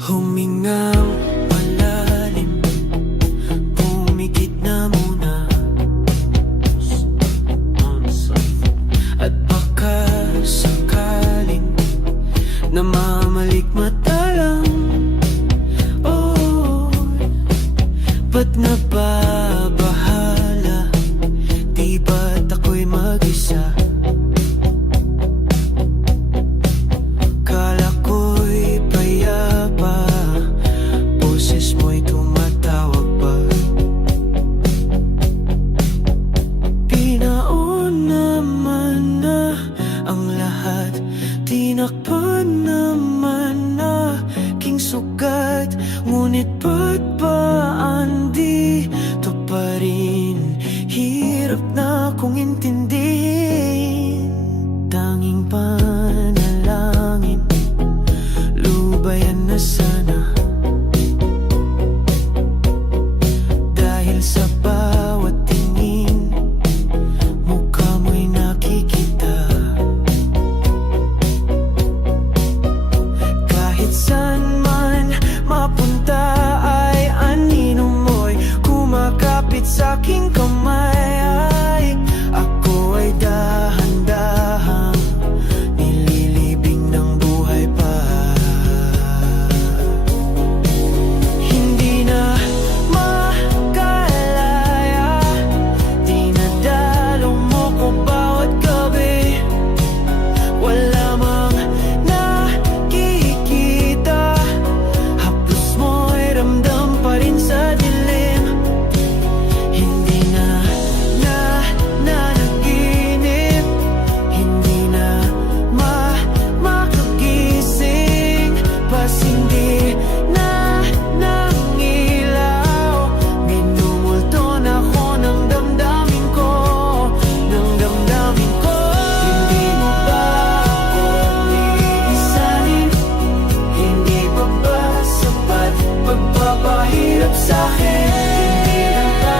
Humingang malalim, pumikit na muna, at baka sakaling namamalikmata lang. Oh, ba't nababahala? Di ba't ako'y mag-isa? Kala ko'y payapa, boses mo'y tumatawag pa. Pinaon naman na ang lahat, tinakpan naman na king sugat. Ngunit ba't ba andito pa rin? Hirap na kong intindihin. Tanging panalangin, lubayan na sana. Dahil sa bawat tingin, mukha mo'y nakikita. Kahit saan man mapunta ay anino mo'y kumakapit sa aking kamay. Ako ay dahan-dahang nililibing ng buhay pa. Hindi na makalaya, dinadalo mo ko bawat gabi. Wala mang nakikita, haplos mo'y ramdam pa rin sa dilim. Hindi na nanaginip, hindi na makagising, pas hindi na nangilaw. Minumulton ako ng damdamin ko, ng damdamin ko. Hindi mo ba ako iisanin? Hindi pa ba sapat pagpapahirap sa'kin? Hindi na ba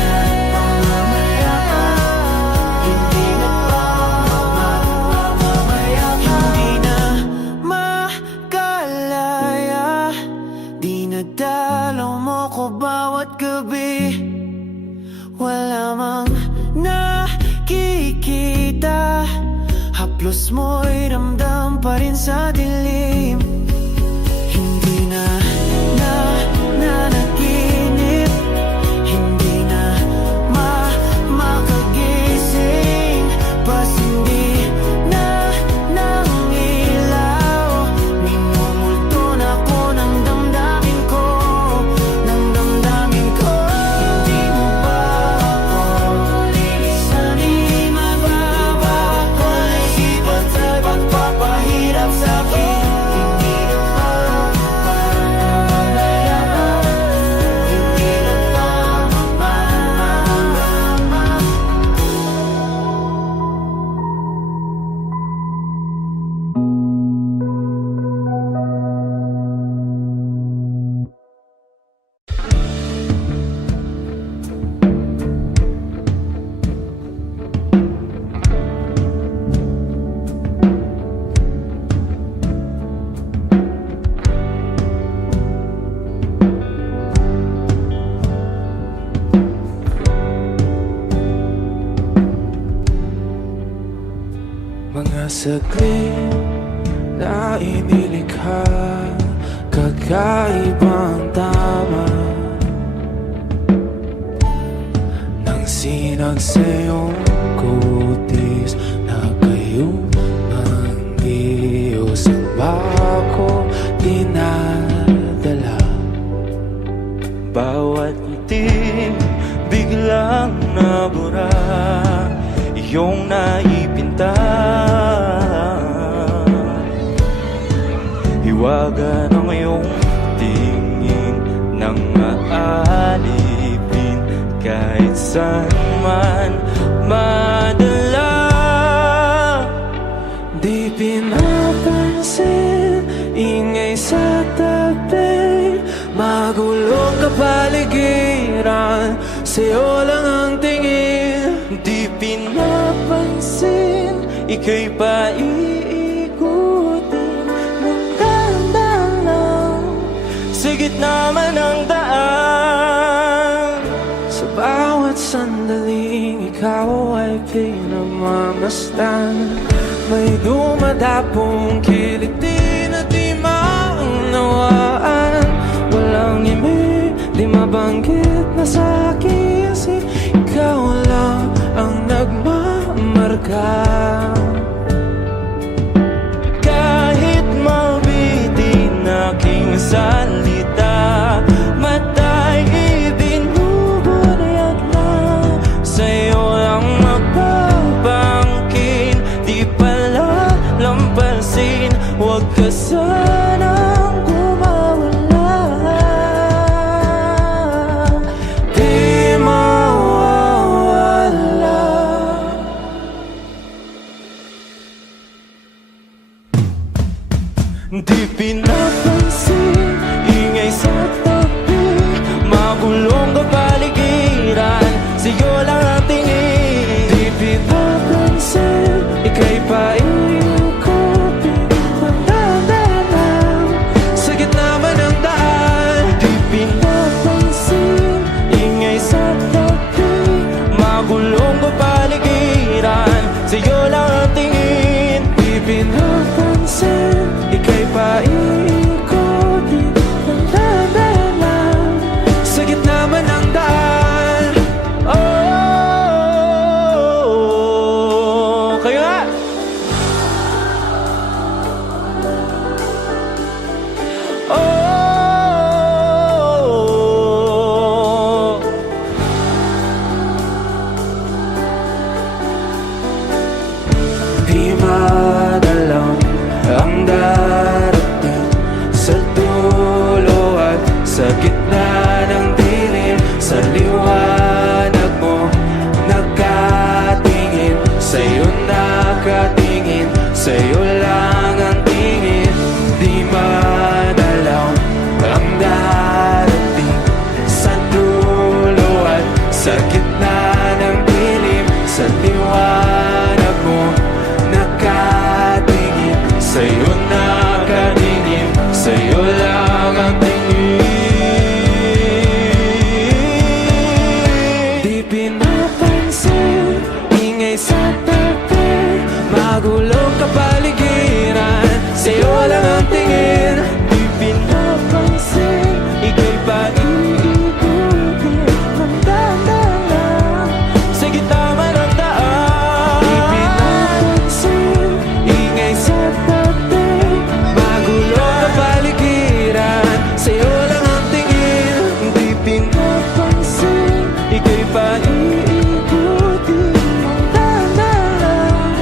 nagmamamayabang? Hindi na ba nagmamamayabang? Hindi na makalaya, dinadalaw mo ko bawat gabi. Wala mang nakikita, haplos mo'y ramdam pa rin sa dilim. Hindi na nanaginip, hindi na makagising, pas hindi na nangilaw. Minumulton ako ng damdamin ko, ng damdamin ko. Hindi mo ba ako lilisanin? Mababa ko na isipan sa'y pagpapahirap sa'kin. Hindi na mapapalayaban, hindi na mapapalayaban. Mga saglit na inilikha, kakaibang tama nang sinagsayong kutis na kayong ang Diyos ang bako dinadala. Bawat itim biglang nabura, iyong naipinta. Hiwaga ng iyong tingin nang maalipin, kahit saan man madala. Di pinapansin, ingay sa tabi, magulong kapaligiran, sa'yo lang ang tingin. Di pinapansin, ika'y paiikutin ng dahan-dahan lang. naman ang daan. Sa bawat sandaling ikaw ay pinagmamasdan. May dumadapong kiliti na di maunawaan. Walang imi, di mabanggit na sa aking isip. Ikaw lang ang nagmamarka. Kahit mabitin aking salita, matay ibinubunayag na. Sa'yo lang magbabangkin, di pala lampasin. Huwag ka sanang kumawala. Di mawawala. Di pinapansin, ingay sa tabi, magulong kapaligiran, sa'yo lang ang tingin. Di pinapansin, ika'y paikutin, mandadalang sa gitna man ng daan. Di pinapansin, ingay sa tabi, magulong kapaligiran, sa'yo lang ang tingin. Di pinapansin, ika'y paikutin, mandadalang sa gitna man ng daan. Oh, kayo nga! Oh, di madalang ang darating sa dulo at sa gitna ng dilim. Sa liwanag mo nakatingin, sa'yo nakatingin, sa'yo lang ang tingin. Di madalaw ang darating sa dulo at sa gitna ng dilim. Sa liwanag mo nakatingin, sa'yo nakatingin, sa'yo lang ang tingin. Di pinapansin, ingay sa tabi, magulong kapaligiran, sa'yo lang ang tingin. Di pinapansin, ika'y paikutin, mandadalang sa gitna man ng daan. Di pinapansin, ingay sa tabi, magulong kapaligiran, sa'yo lang ang tingin. Di pinapansin, ika'y paikutin, mandadalang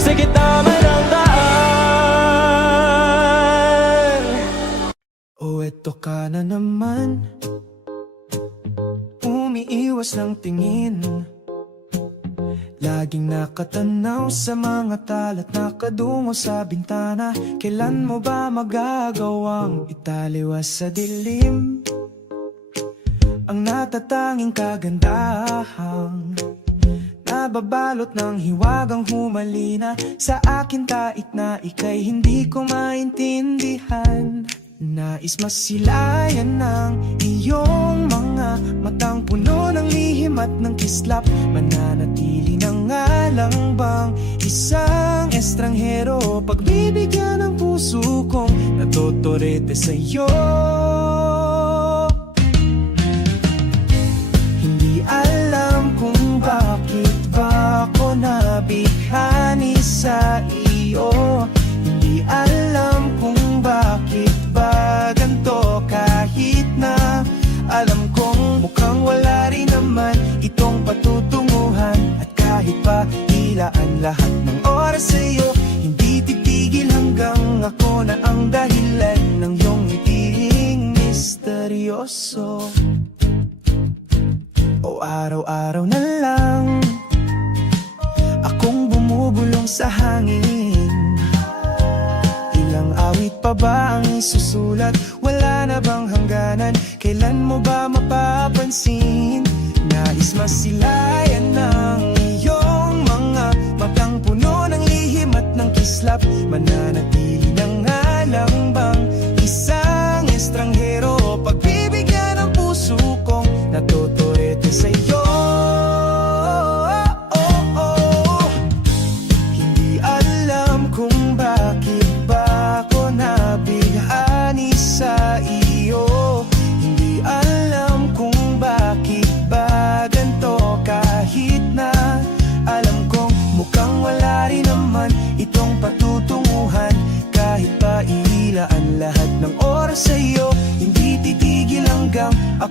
sa gitna man ng daan. O eto ka na naman, umiiwas ng tingin, laging nakatanaw sa mga talat, nakadungo sa bintana. Kailan mo ba magagawang italiwas sa dilim ang natatanging kagandahang nababalot ng hiwagang humalina sa akin tait na ika'y hindi ko maintindihan. Nais masilayan ng iyong mga matang puno ng lihim at ng kislap. Mananatili na nga lang bang isang estranghero, pagbibigyan ng puso kong natotorete sa'yo. Hindi alam kung bakit ba ako nabighani sa iyo. Hindi alam kung bakit ba ganito, kahit na alam kong mukhang wala rin naman itong patutunguhan. At kahit pa ilaan lahat ng oras sa'yo, hindi titigil hanggang ako na ang dahilan ng iyong ngitiing misteryoso. O araw-araw na lang akong bumubulong sa hangin. Ilang awit pa ba ang isusulat? Wala na bang hangganan? Kailan mo ba mapapansin? Nais masilayan ng iyong mga matang puno ng lihim at ng kislap. Mananatili na nga lang bang isang estranghero, pag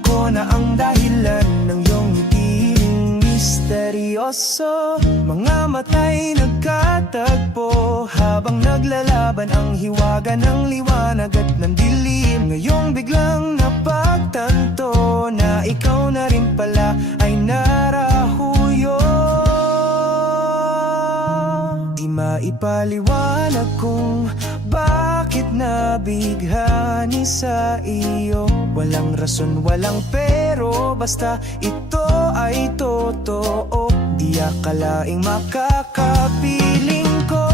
Ako na ang dahilan ng iyong ngiting misteryoso. Mga mata'y nagkatagpo habang naglalaban ang hiwaga ng liwanag at ng dilim. Ngayong biglang napagtanto na ikaw na rin pala ay narahuyo. Di maipaliwanag kung bakit nabighani sa iyo. Walang rason, walang pero, basta ito ay totoo. Di akalaing makakapiling ko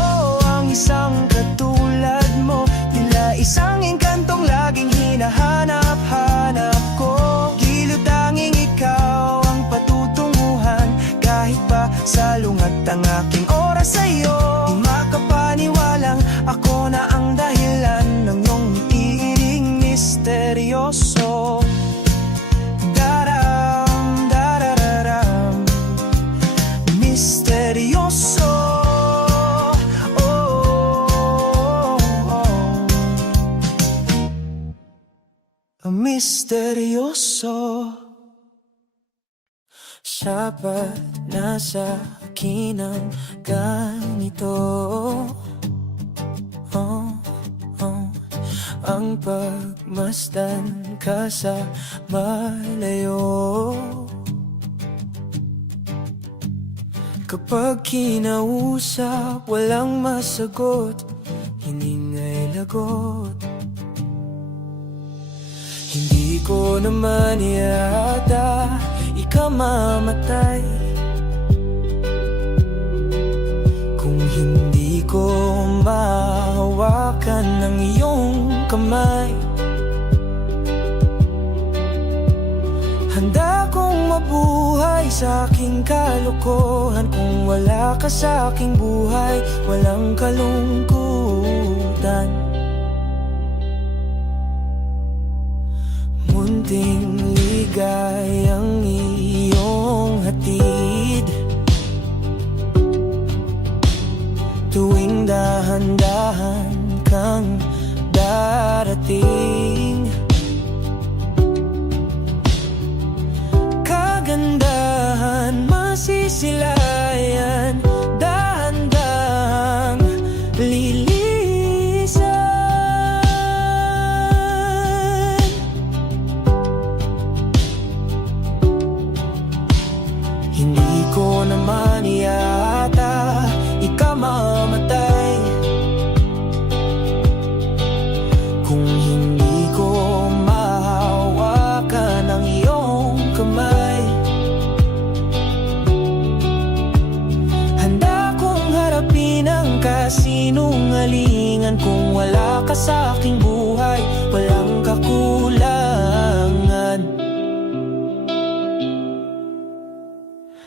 ang isang katulad mo. Tila isang engkantong laging hinahanap-hanap ko. Giliw tanging ikaw ang patutunguhan, kahit pa salungat ang aking oras sa'yo. Di makapaniwalang ako na ang dahilan ng iyong iiring misteryoso. Daram, darararam, misteryoso. Oh, misteryoso. Siya ba't nasa akin ang ganito? Ang pagmasdan ka sa malayo. Kapag kinausap, walang masagot, hiningay lagot. Hindi ko naman yata ikamamatay kung hindi ko mahawakan ng iyong kamay. Handa kong mabuhay sa aking kalokohan. Kung wala ka sa aking buhay, walang kalungkutan. Munting ligayang iyong hatid, tuwing dahan-dahan kang darating. Kagandahan masisilayan, dahan-dahang lilisan. Hindi ko naman yata ikamamatay kung hindi ko mahawakan ang iyong kamay. Handa kong harapin ang kasinungalingan. Kung wala ka sa aking buhay, walang kakulangan.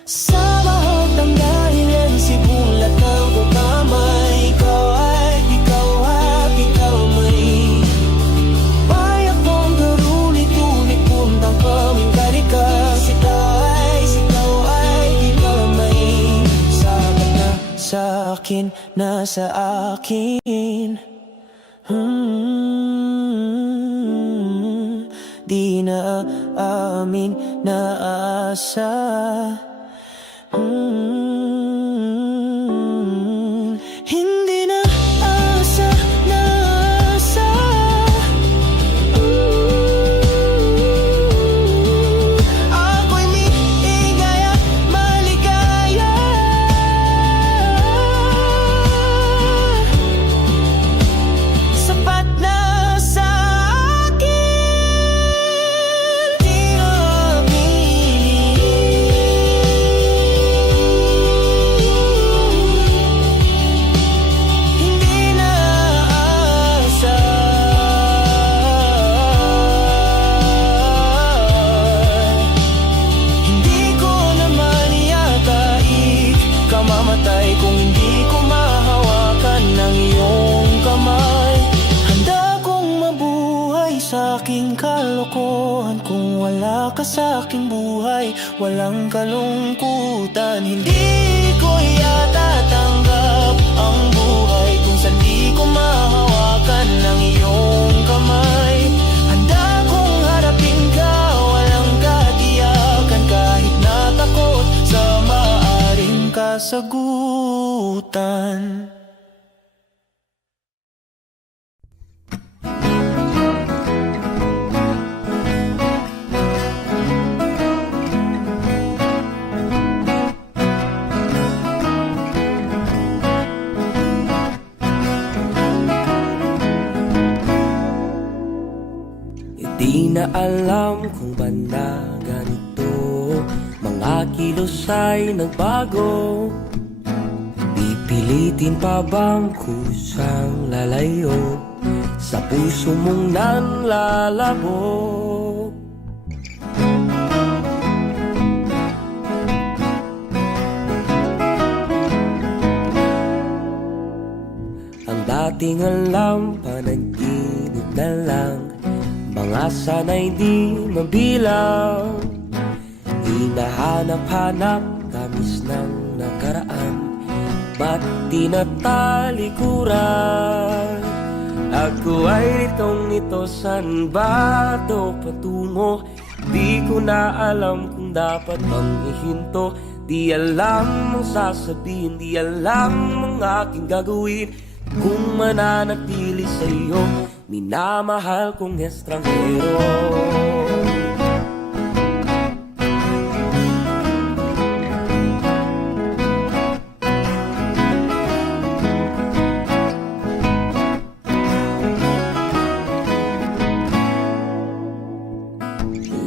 Sa bawat ang dahilan, sibulat ang kamay. Ikaw may payak kong garulit-ulit, puntang kaming karikas. Ikaw ay may sabat na sa akin, nasa akin. Di na amin na asa. Hindi na asa, na asa. Ako'y maingay at maligaya. Sapat na sa akin. Di amin. Hindi na asa. Hindi ko naman yata ikamamatay kung hindi ko mahawakan ng iyong kamay. Handa kong mabuhay sa aking kalokohan. Kung wala ka sa aking buhay, walang kalungkutan. Hindi ko yata tanggap ang buhay kung saan di ko mahawakan ng iyong kamay. Handa kong harapin ka, walang kasagutan. Di na alam kung ba na ganito mga kilos ay nagbago. Pipilitin pa bang kusang lalayo sa puso mong nanlalabo? Ang dating alam panaginip na lang, mga sana'y di mabilang. Hinahanap-hanap tamis ng nakaraan, ba't di natalikuran? Ako ay nitong-nito, san ba ito patungo? Di ko na alam kung dapat bang ihinto. Di alam ang sasabihin, di alam ang aking gagawin kung mananatili sa'yo, minamahal kong estranghero.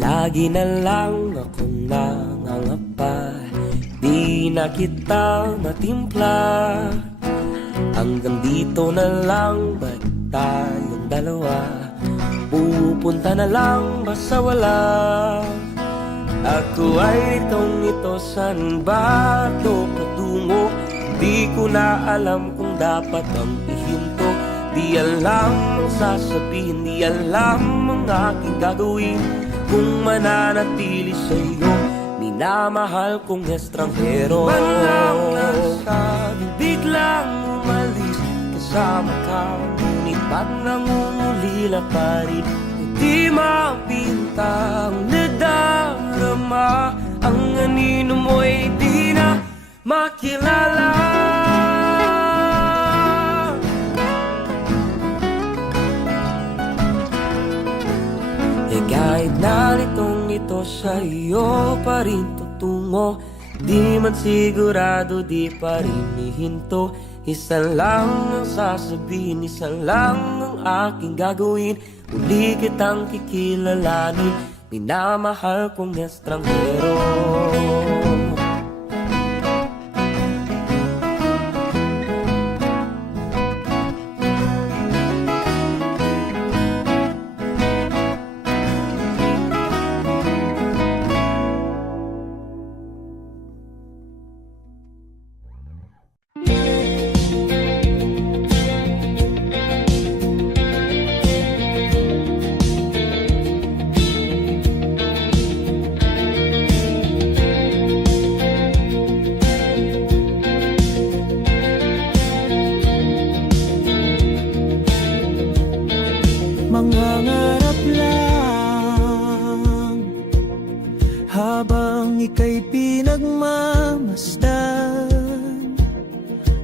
Lagi na lang akong nangangapa, di na kita matimpla. Hanggang dito na lang, ba't tayong dalawa? Pupunta na lang ba sa wala? Ako ay nitong-nito, san ba ito patungo? Di ko na alam kung dapat bang ihinto. Di alam ang sasabihin, di alam ang aking gagawin kung mananatili sa'yo, minamahal kong estranghero. Man lang nasabing biglang umalis kasama ka, ngunit ba't nangungulila pa rin? Di mapinta ang nadarama, ang anino mo'y di na makilala. Kahit naritong ito sa iyo pa rin tutungo, di man sigurado, di pa rin ihinto. Isa lang ang sasabihin, isa lang ang aking gagawin, uli kitang kikilalanin, minamahal kong estranghero. Mangangarap lang habang ika'y pinagmamasdan,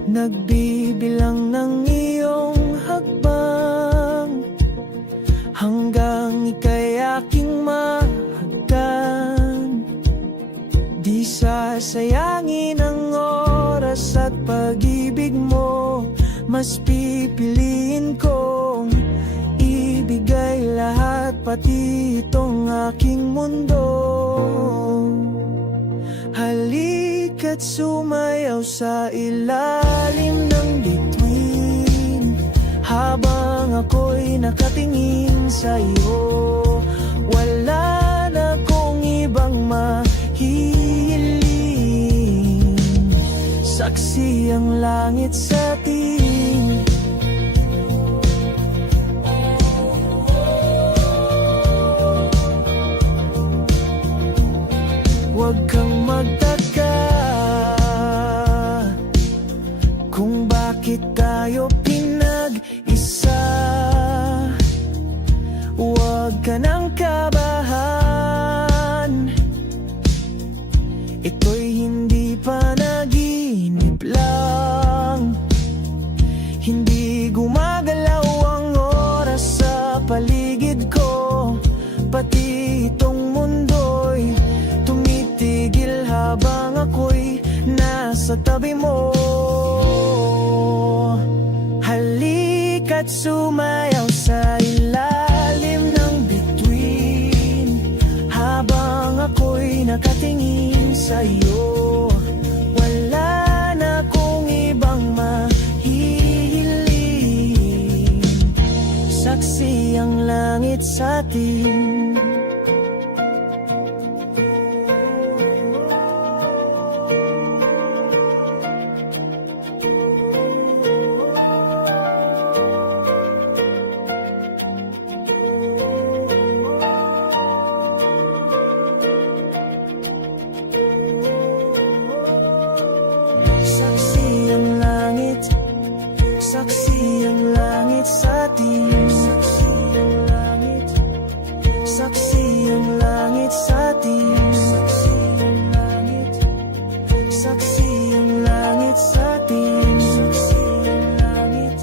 nagbibilang ng iyong hakbang, hanggang ika'y aking mahagdan. Di sasayangin ang oras at pag-ibig mo, mas pipiliin kong ibigay lahat, pati itong aking mundo. Halika't sumayaw sa ilalim ng bituin, habang ako'y nakatingin sa iyo. Wala na kong ibang mahihiling, saksi ang langit sa atin. Huwag kang magtaka kung bakit tayo pinag-isa. Huwag ka nang kabahan, ito'y hindi pa nag-iisa. tabi mo. Halika't sumayaw sa ilalim ng bituin, habang ako'y nakatingin sa'yo. Wala na kong ibang mahihiling, saksi ang langit sa'tin. Saksi ang langit, saksi ang langit sa'tin. Saksi ang langit, saksi ang langit sa'tin. Saksi ang langit, saksi ang langit sa'tin. Saksi ang langit.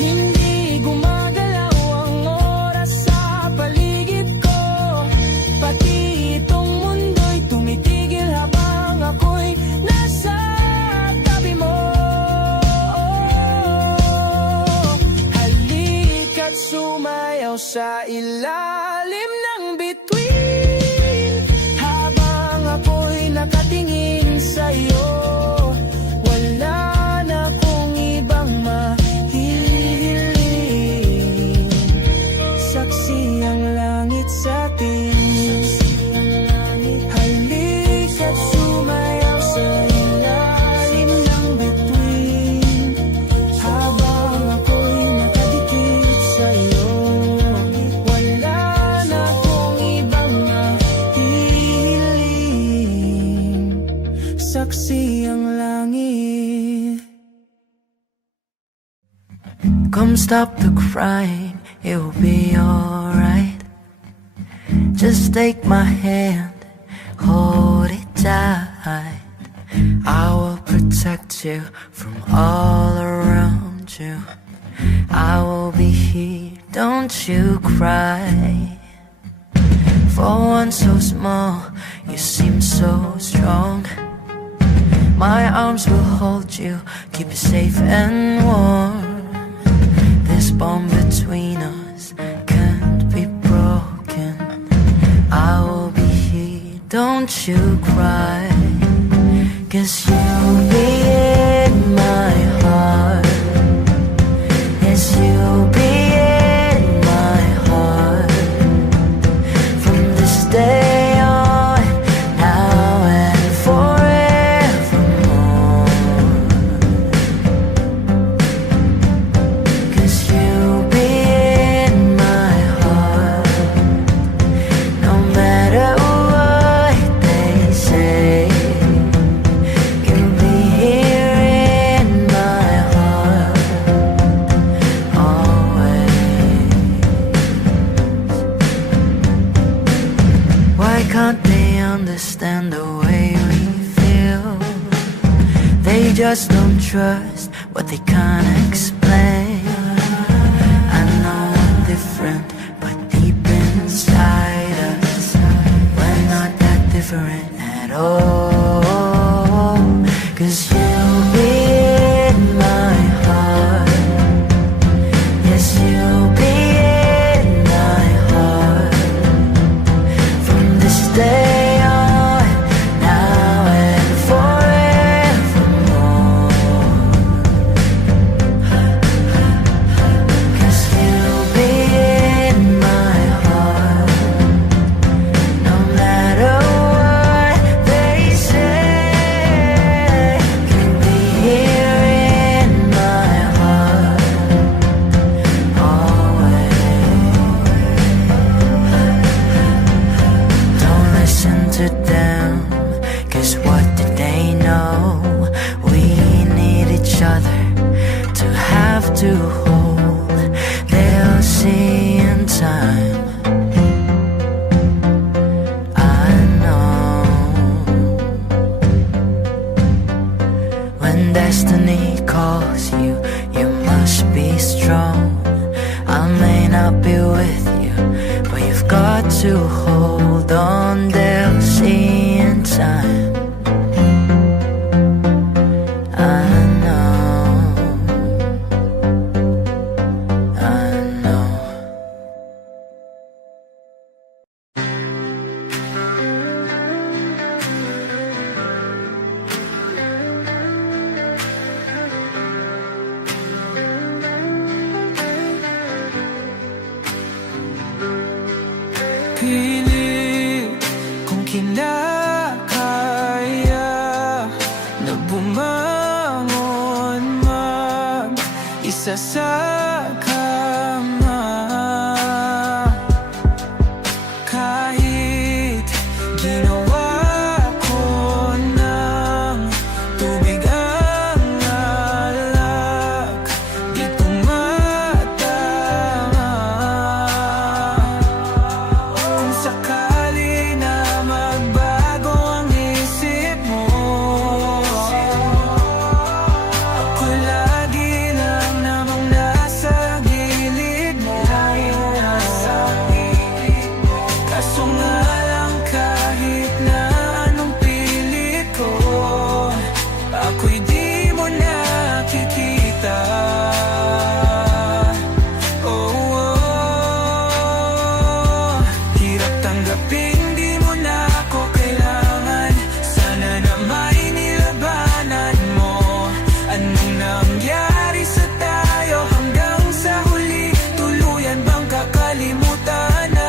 Hindi gumagalaw ang oras sa paligid ko, pati itong mundo'y tumitigil habang ako'y nasa tabi mo. Halika't sumayaw sa ilalim ng bituin, habang ako'y nakatingin sa'yo. Wala na kong ibang mahihiling, saksi ang langit sa'tin. Halika't sumayaw sa ilalim ng bituin, habang ako'y nakadikit sa'yo. Wala na kong ibang mahihiling, saksi ang langit. Come stop the crying, it will be alright. Just take my hand, hold it tight. I will protect you from all around you. I will be here, don't you cry. For one so small, you seem so strong. My arms will hold you, keep you safe and warm. This bond between us can't be broken. I will be here, don't you cry. 'Cause you'll be in my heart. Yes, you'll be in my heart. From this day on, now and forevermore. 'Cause you'll be in my heart. No matter what they say, you'll be here in my heart always. Why can't they understand the way we feel? They just don't trust what they can't explain. I know we're different, but deep inside us, we're not that different at all. 'Cause you'll be in my heart. Yes, you'll be in my heart. From this day on, now and forevermore. 'Cause you'll be in my heart. No matter what they say, you'll be here in my heart always. Don't listen to them, 'cause what did they know? We need each other to have to hold. They'll see in time, I know. When destiny calls you, you must be strong. I may not be with you, but you've got to hold on. They'll see in time. isa sa kama. Kahit ginawa ko ng tubig ang alak, di tumatama. Kung sakali na magbago ang isip mo, ako lagi lang namang nasa gilid mo. Kaso nga lang kahit na anong pilit ko, ako'y di mo nakikita. Oh, oh. Hirap tanggapin, di mo na ako kailangan. Sana na may nilabanan mo. Anong nangyari sa tayo hanggang sa huli? Tuluyan bang kakalimutan na?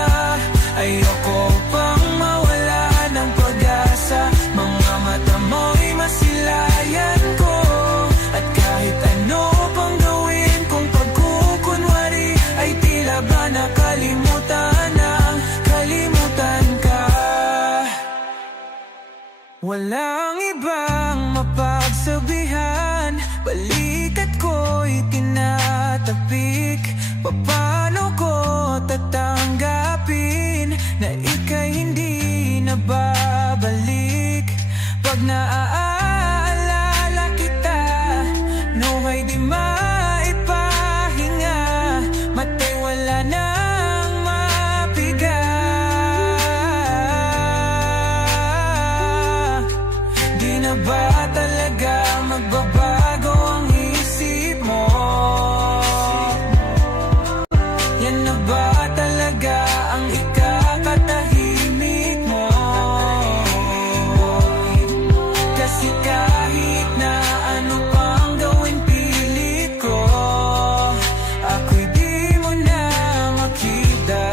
Ayoko pang mawala ng pag-asa. Mga mata mo'y masilayan ko. At kahit ano pang gawin kung pagkukunwari, ay tila ba nakalimutan ng kalimutan ka. Walang ibang mapagsabihan, balikat ko'y tinatapik. Paano ko tatanggapin na ika'y hindi na babalik? Pag naaalala kita, nuhay di maipahinga. Mata'y wala nang mapiga. Di na ba talaga magbabago ang isip mo? Yan na ba talaga ang ikakatahimik mo? Kasi kahit na ano pang gawin pilit ko, ako'y di mo na makita.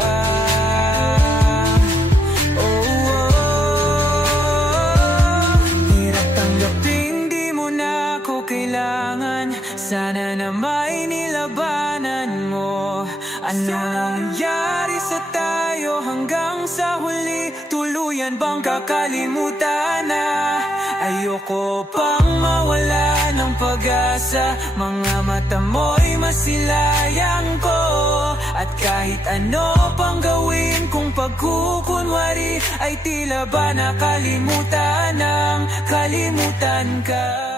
Oh, oh. Hirap tanggapin, di mo na ako kailangan. Sana na may nilabanan mo. Ano nangyari sa tayo hanggang sa huli? Tuluyan bang kakalimutan na? Ayoko pang mawala ng pag-asa. Mga mata mo'y masilayan ko. At kahit ano pang gawin kung pagkukunwari, ay tila ba nakalimutan ng kalimutan ka.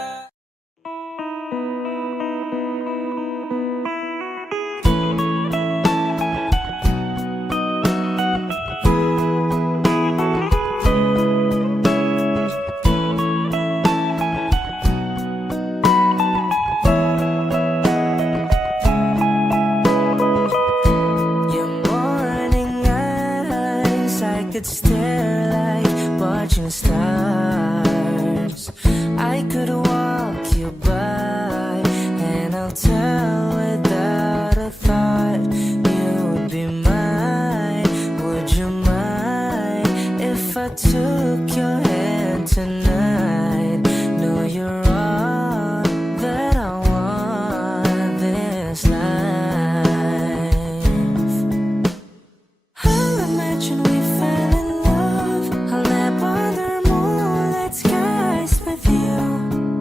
Could stare like watching stars. I could walk you by, and I'll tell without a thought you would be mine. Would you mind if I took your hand tonight? No, you're all that I want this life. I'll imagine we fell in love. I'll nap under moonlit skies with you.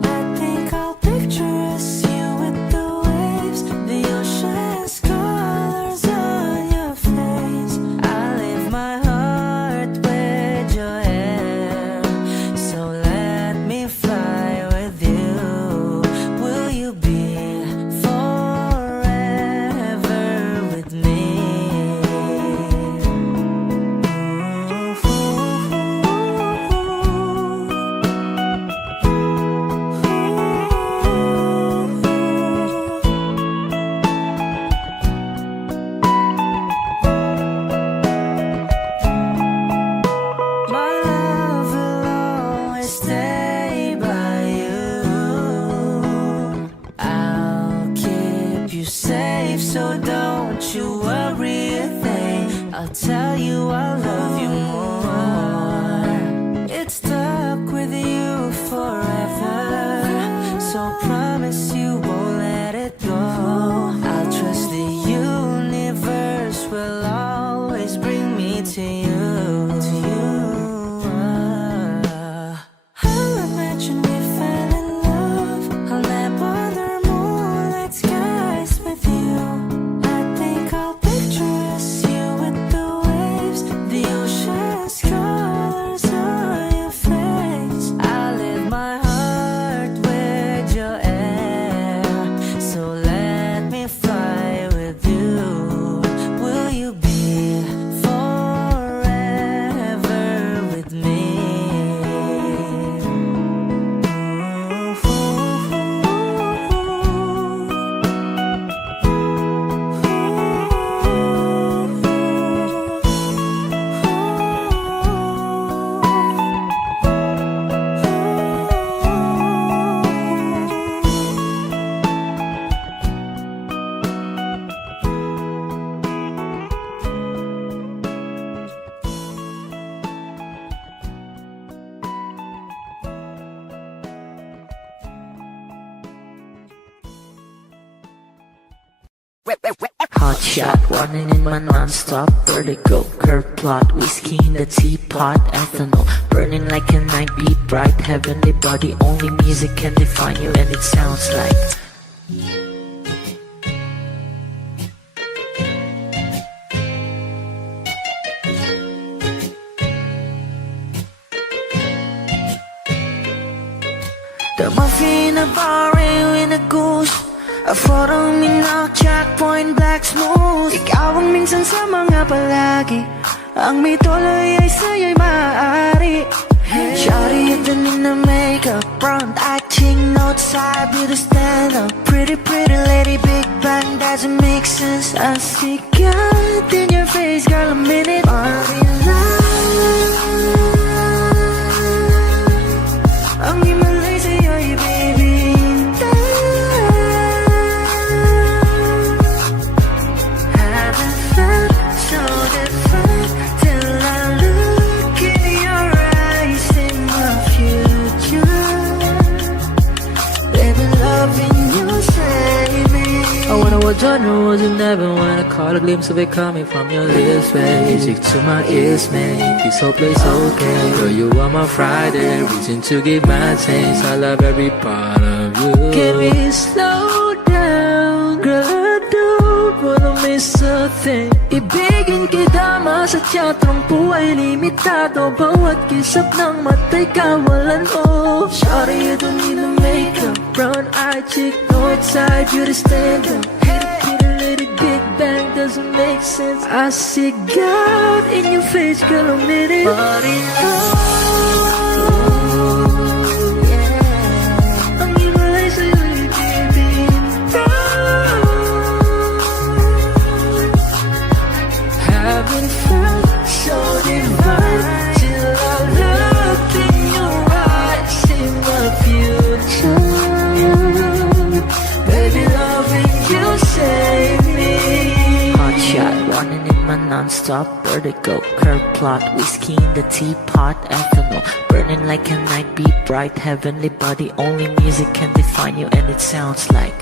I think I'll picture us, you with the waves, the ocean's colors on your face. I leave my heart with your hair, so let me fly with you. Will you be forever with me? My love will always stay by you. I'll keep you safe, so don't you worry a thing. I'll tell you I love you more. It's stuck with you forever, so promise you won't let it go. Hot shot, running in my non-stop vertigo. Curve plot, whiskey in the teapot. Ethanol, burning like a night beat. Bright, heavenly body. Only music can define you, and it sounds like the muffin, a bar, in a goose. A photo, minok, checkpoint, black smooth. Ikaw ang minsan sa mga palagi. Ang may tuloy ay sa'yo'y maaari. Shawty, ito na makeup, front acting, outside, beauty stand up. Pretty, pretty lady, big bang, doesn't make sense. I see God in your face, girl, a minute. Body love. Ang himalay sa'yo'y baby. Haven't felt so different till I look in your eyes, in my future. Baby, loving you save me. I wonder what genre was in heaven when I caught a glimpse of it coming from your lips, babe. Music to my ears, make this whole place okay. Girl, you are my Friday, reason to give my taste. I love every part of you. Can we slow down, girl? I don't wanna miss a thing. Ibigin kita, masadya trangpo ay limitado. Bawat kisap ng mata'y kawalan mo. Shawty, you don't need no makeup. Brown eye chick, north side, beauty stand up. Pretty lady, big bang, doesn't make sense. I see God in your face, girl, a minute. Body yeah. Ang himalay sa'yo'y baby. Haven't felt so divine till I look in your eyes, in my future. Baby, loving you save me. Hot shot, running in my non-stop vertigo. Curve plot, whiskey in the teapot. Ethanol, burning like a night beat. Bright, heavenly body. Only music can define you, and it sounds like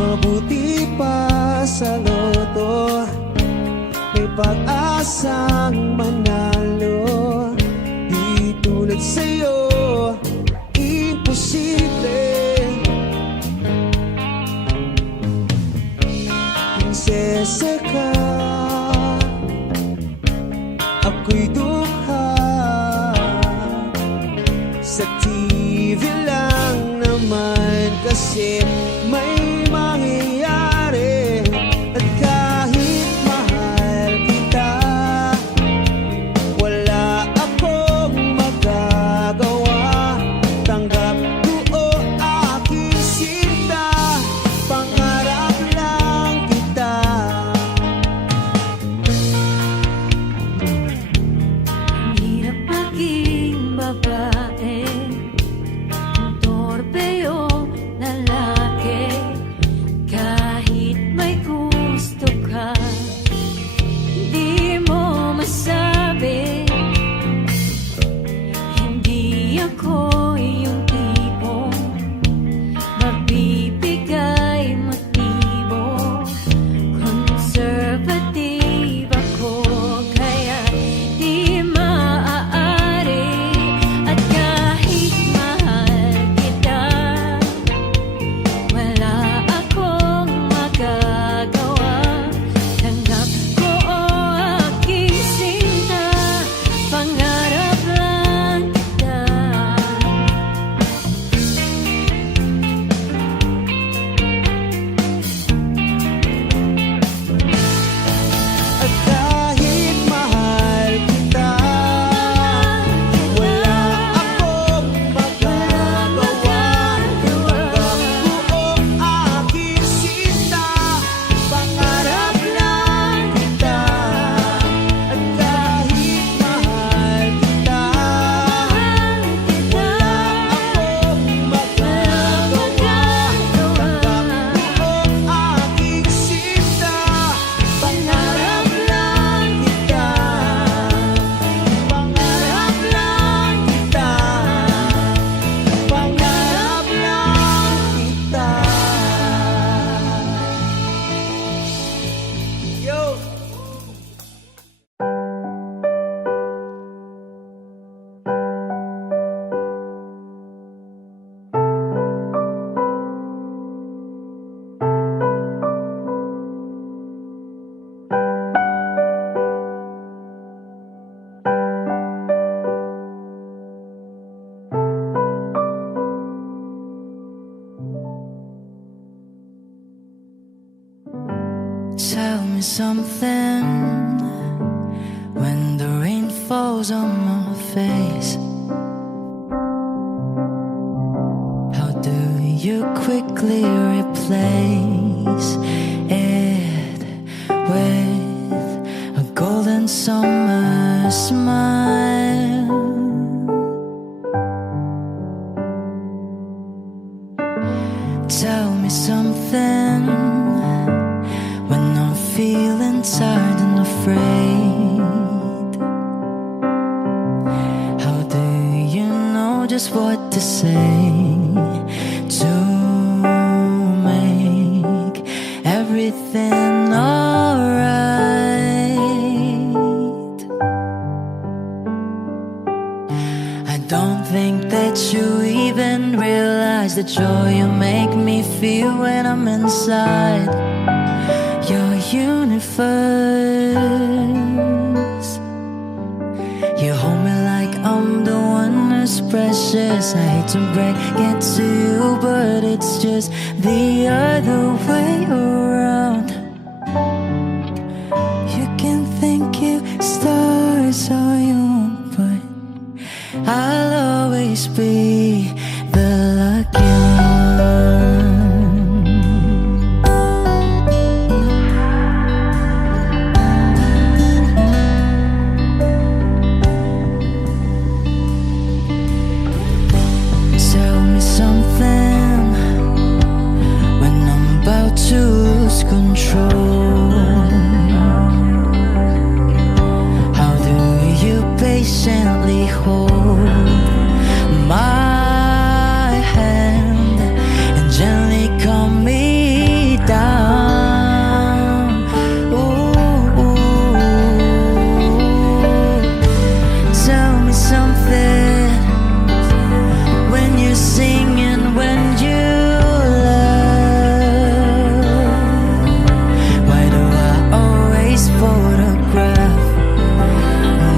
Mabuti pa sa loto, may pag-asang manalo. Di tulad sa'yo, imposible. Prinsesa ka, ako'y dukha. Sa TV lang naman kasi may mangyayari. At kahit mahal kita, wala akong magagawa. Tanggap ko o aking sinta, pangarap lang kita. Hirap maging babae, kung torpe o lalaki. me something when the rain falls on my face. How do you quickly replace it with a golden summer smile? Tell me something when I'm feeling tired and afraid. How do you know just what to say to make everything alright? I don't think that you even realize the joy you make me feel when I'm inside your universe. You hold me like I'm the one who's precious. I hate to break it to you, but it's just the other way around. You can think you stars all you want, but I'll always be the lucky one. Tell me something when I'm about to lose control. How do you patiently hold my hand and gently calm me down? Ooh. Tell me something when you sing and when you love. Why do I always photograph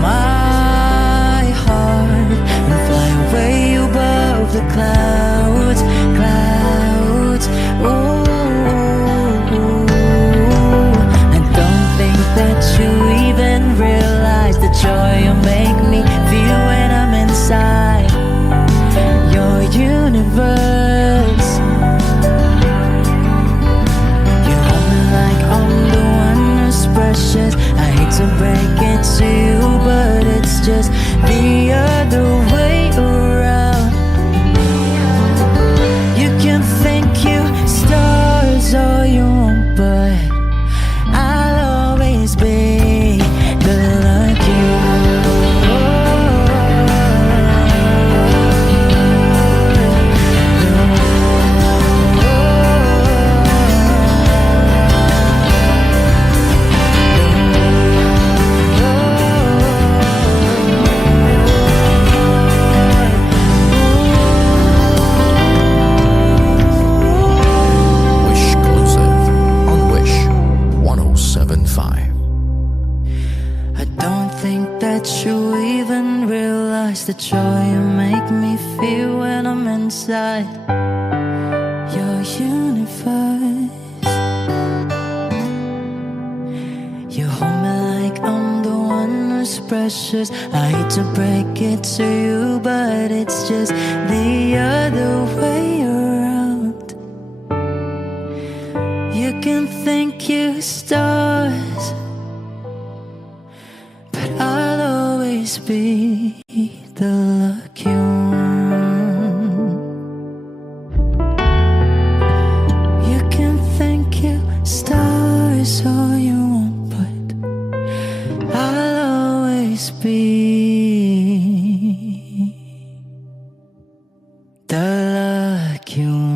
my heart and fly way above the clouds, clouds? Ooh, I don't think that you even realize the joy you make me feel when I'm inside your universe. You hold me like I'm the one who's precious. I hate to break it to you, but it's just the other way around. You can think you stars all you want, but I'll always be the lucky Wish Exclusive on Wish 1075. I don't think that you even realize the joy you make me feel when I'm inside your universe. You hold me like I'm the one who's precious. I hate to break it to you, but it's just the other way around. You can think you stars, but I'll always be the lucky one. You can think you stars all you want, but I'll always be the lucky one.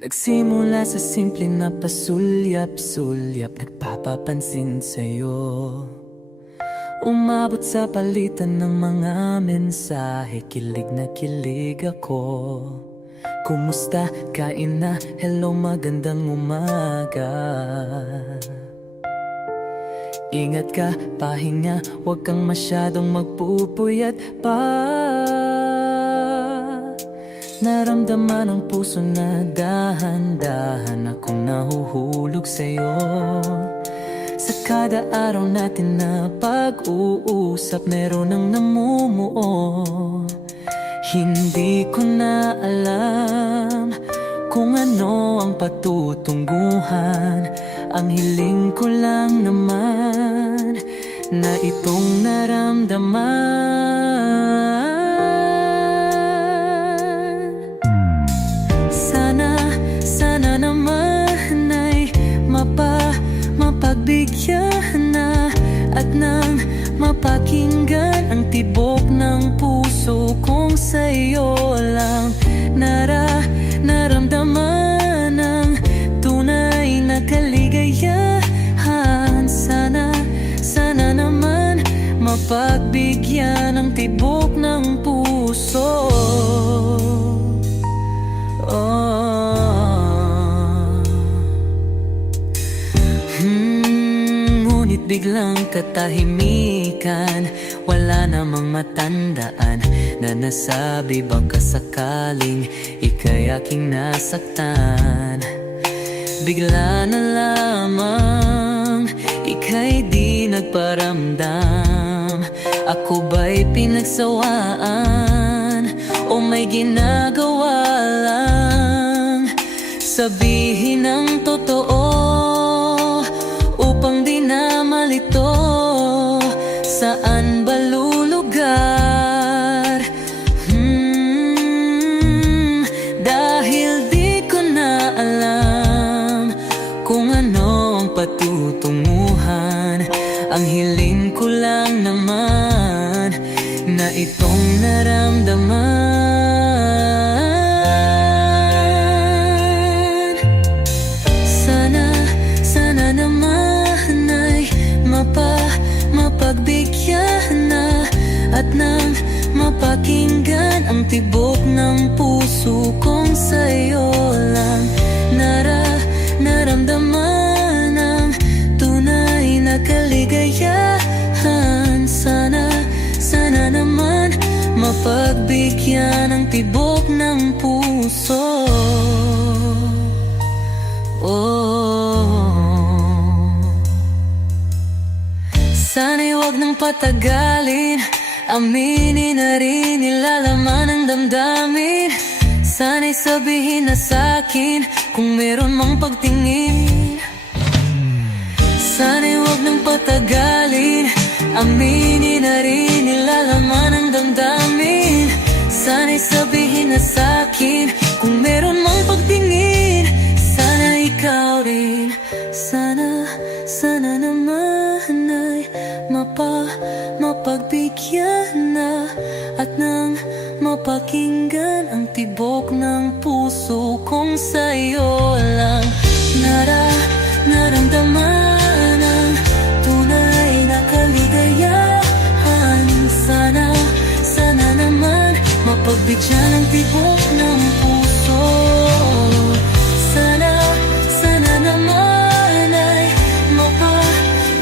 Nagsimula sa simple na pasulyap-sulyap, nagpapapansin sa'yo. Umabot sa palitan ng mga mensahe, kilig na kilig ako. Kumusta? Kain na? Hello, magandang umaga. Ingat ka, pahinga, huwag kang masyadong magpupuyat pa. Naramdaman ng puso na dahan-dahan akong nahuhulog sa'yo. Sa kada araw natin na pag-uusap, meron nang namumuo. Hindi ko na alam kung ano ang patutunguhan. Ang hiling ko lang naman na itong naramdaman. Sana naman ay mapagbigyan na at nang mapakinggan ang tibok ng puso kong sa'yo lang naramdaman ng tunay na kaligayahan. Sana naman mapagbigyan ang tibok ng puso. Ngunit biglang katahimikan, wala namang matandaan na nasabi baka sakaling ika'y aking nasaktan. Bigla na lamang ika'y di nagparamdam. Ako ba'y pinagsawaan o may ginagawa lang? Sabihin ang totoo upang di na malito. Saan ba lulugar? Dahil di ko na alam kung ano ang patutunguhan. Ang hiling ko lang naman na itong naramdaman. Sana naman ay mapagbigyan na at nang mapakinggan ang tibok ng puso kong sa'yo lang naramdaman ang tunay na kaligayahan. Sana naman mapagbigyan ang tibok ng puso. Sana'y wag nang patagalin, aminin na rin nilalaman ng damdamin. Sana'y sabihin na sa'kin kung meron mang pagtingin. Sana'y wag nang patagalin, aminin na rin nilalaman ng damdamin. Sana'y sabihin na sa'kin kung meron mang pagtingin. Sana ikaw rin, sana naman ay mapagbigyan na at nang mapakinggan ang tibok ng puso kong sa'yo lang naramdaman ang tunay na kaligayahan. Sana naman mapagbigyan ang tibok ng puso. Sana naman ay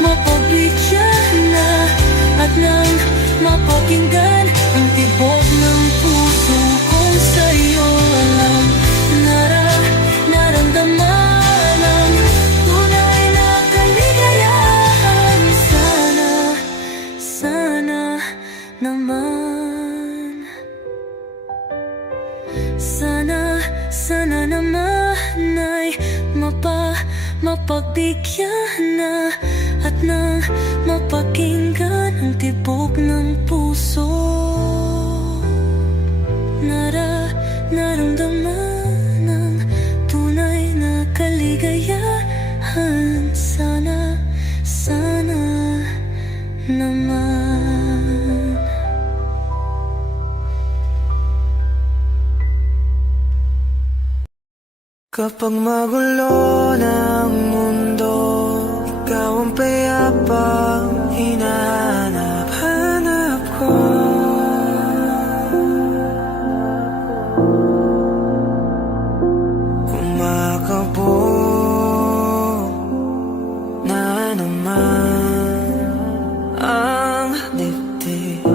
mapagbigyan na at nang mapakinggan ang tibok ng puso kong sa'yo lang naramdaman ang tunay na kaligayahan. Sana naman, sana naman ay mapagbigyan na at nang mapakinggan ang tibok ng puso. Naramdaman ang tunay na kaligayahan. Sana naman. Kapag magulo ng mundo, ikaw ang payapang hinahanap ko. Kumakabog na naman ang dibdib.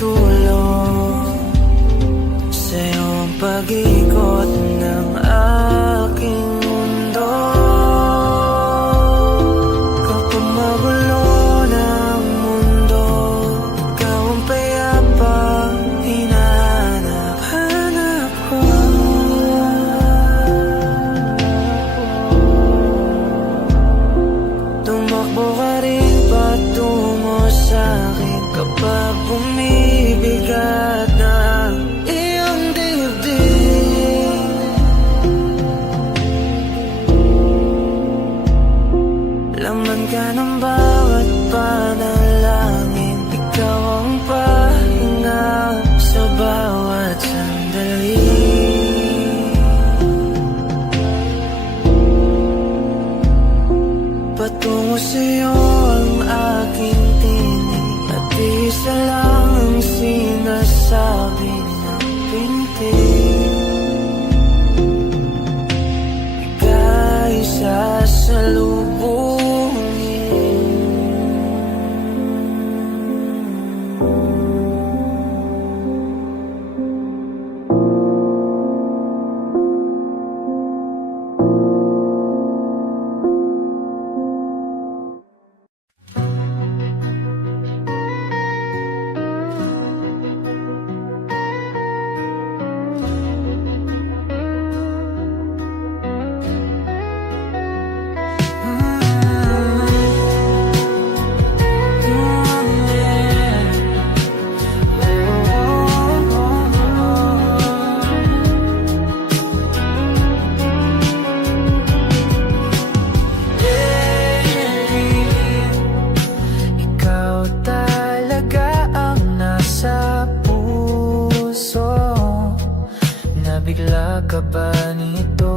tulong sa iyong pag-ikot ng aking mundo. Kapag magulo ng mundo, ikaw ang payapang hinahanap ko. Tumakbo ka rin patungo sa'kin kapag bumibigat na iyong dibdib. Laman ka ng bawat panalangin, ikaw ang pahinga sa bawat sandali. Patungo sa'yo ang aking tinig, at isa lang ang sinasabi ng pintig. Ika'y sasalubungin. Ikaw talaga ang nasa puso. Nabigla ka ba nito?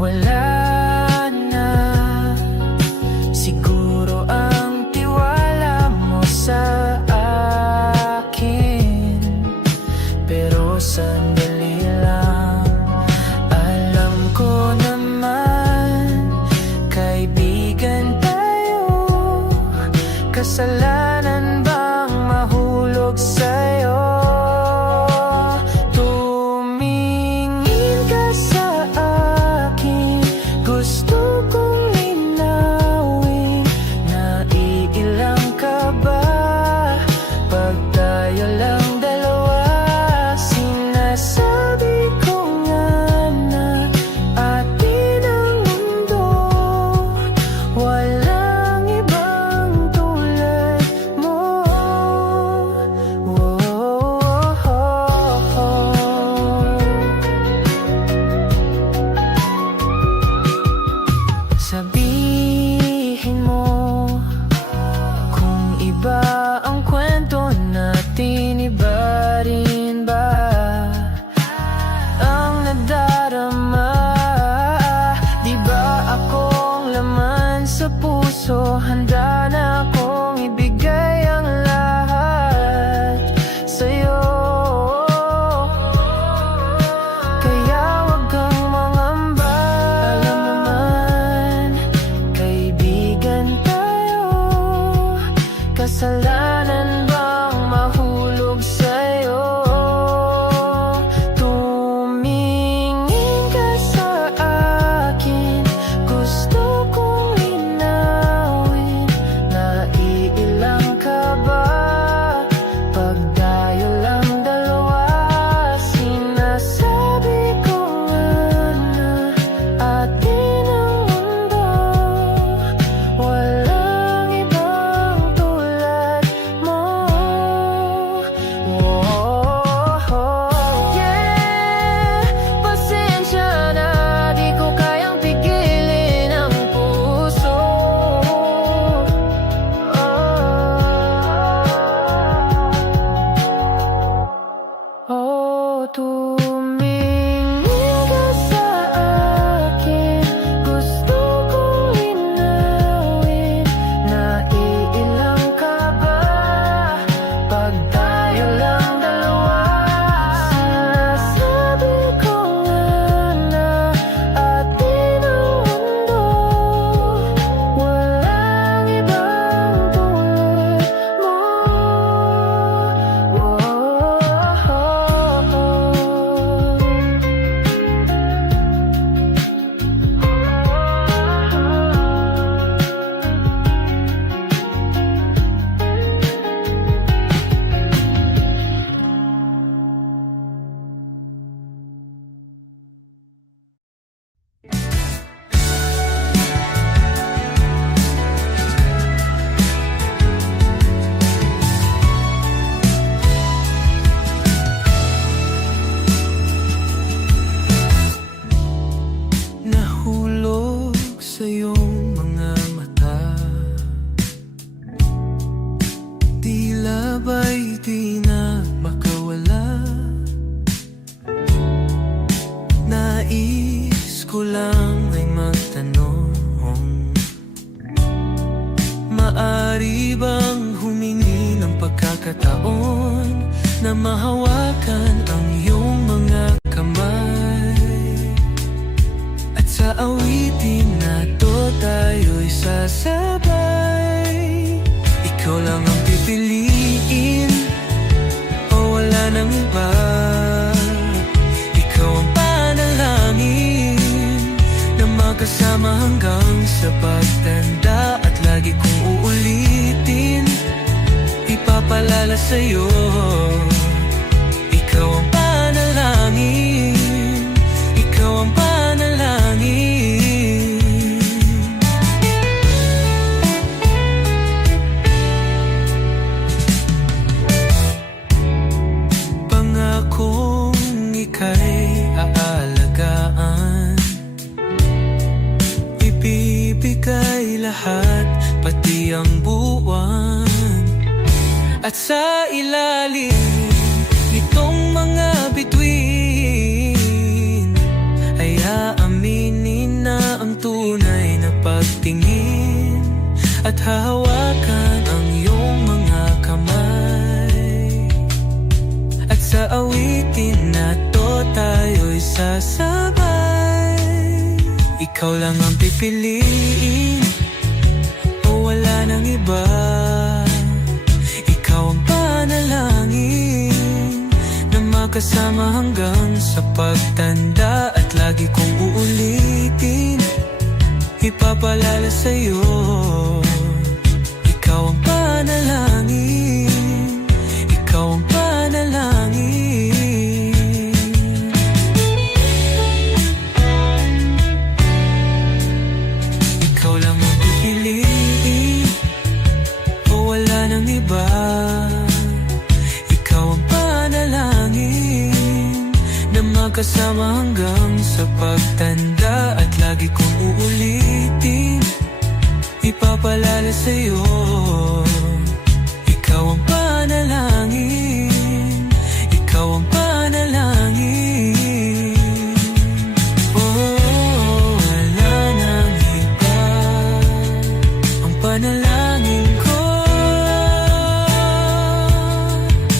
Wala na. Siguro ang tiwala mo sa akin, pero sandali lang. Alam ko naman, kaibigan tayo. Kasalanan bang mahulog sa'yo? Tumingin ka sa akin, gusto kong linawin. Naiilang ka ba pag tayo lang dalawa? Sinasabi ko nga na atin ang mundo, walang ibang tulad mo. Sabihin mo kung iba ang kwento natin, iba rin ba ang nadarama? Di ba akong laman sa puso? Handa na akong ibigay ang lahat sa'yo. Kaya wag kang mangamba. Alam naman, kaibigan tayo. Kasalanan bang mahulog sa'yo? Tumingin ka sa akin, gusto kong linawin. Naiilang ka ba pag tayo lang dalawa? Sinasabi ko nga na atin ang mundo, walang ibang tulad mo. Yeah, pasensya na, di ko kayang pigilin ang puso. Tumingin ka sa akin, gusto kong linawin. Naiilang ka ba pag tayo lang dalawa? Sinasabi ko nga na atin ang mundo, walang ibang tulad mo. hawakan ang iyong mga kamay. At sa awitin na to tayo'y sasabay. Ikaw lang ang pipiliin, o wala nang iba. Ikaw ang panalangin na magkasama hanggang sa pagtanda. At lagi kong uulitin, ipapalala sa'yo. Ikaw ang panalangin, ikaw ang panalangin. Pangakong ika'y aalagaan, ibibigay lahat, pati ang buwan. At sa ilalim nitong mga bituin ay aaminin na ang tunay na pagtingin. At hahawakan ang iyong mga kamay. At sa awitin na to tayo'y sasabay. Ikaw lang ang pipiliin, o wala nang iba. Ikaw ang panalangin na makasama hanggang sa pagtanda. At lagi kong uulitin, ipapalala sa'yo. Ikaw ang panalangin, ikaw ang panalangin. Ikaw lang ang pipiliin, o wala nang iba. Ikaw ang panalangin na magkasama hanggang sa pagtanda. At lagi kong uulitin, ipapalala sa'yo. Ikaw ang panalangin, ikaw ang panalangin. Oh, wala nang iba. Ang panalangin ko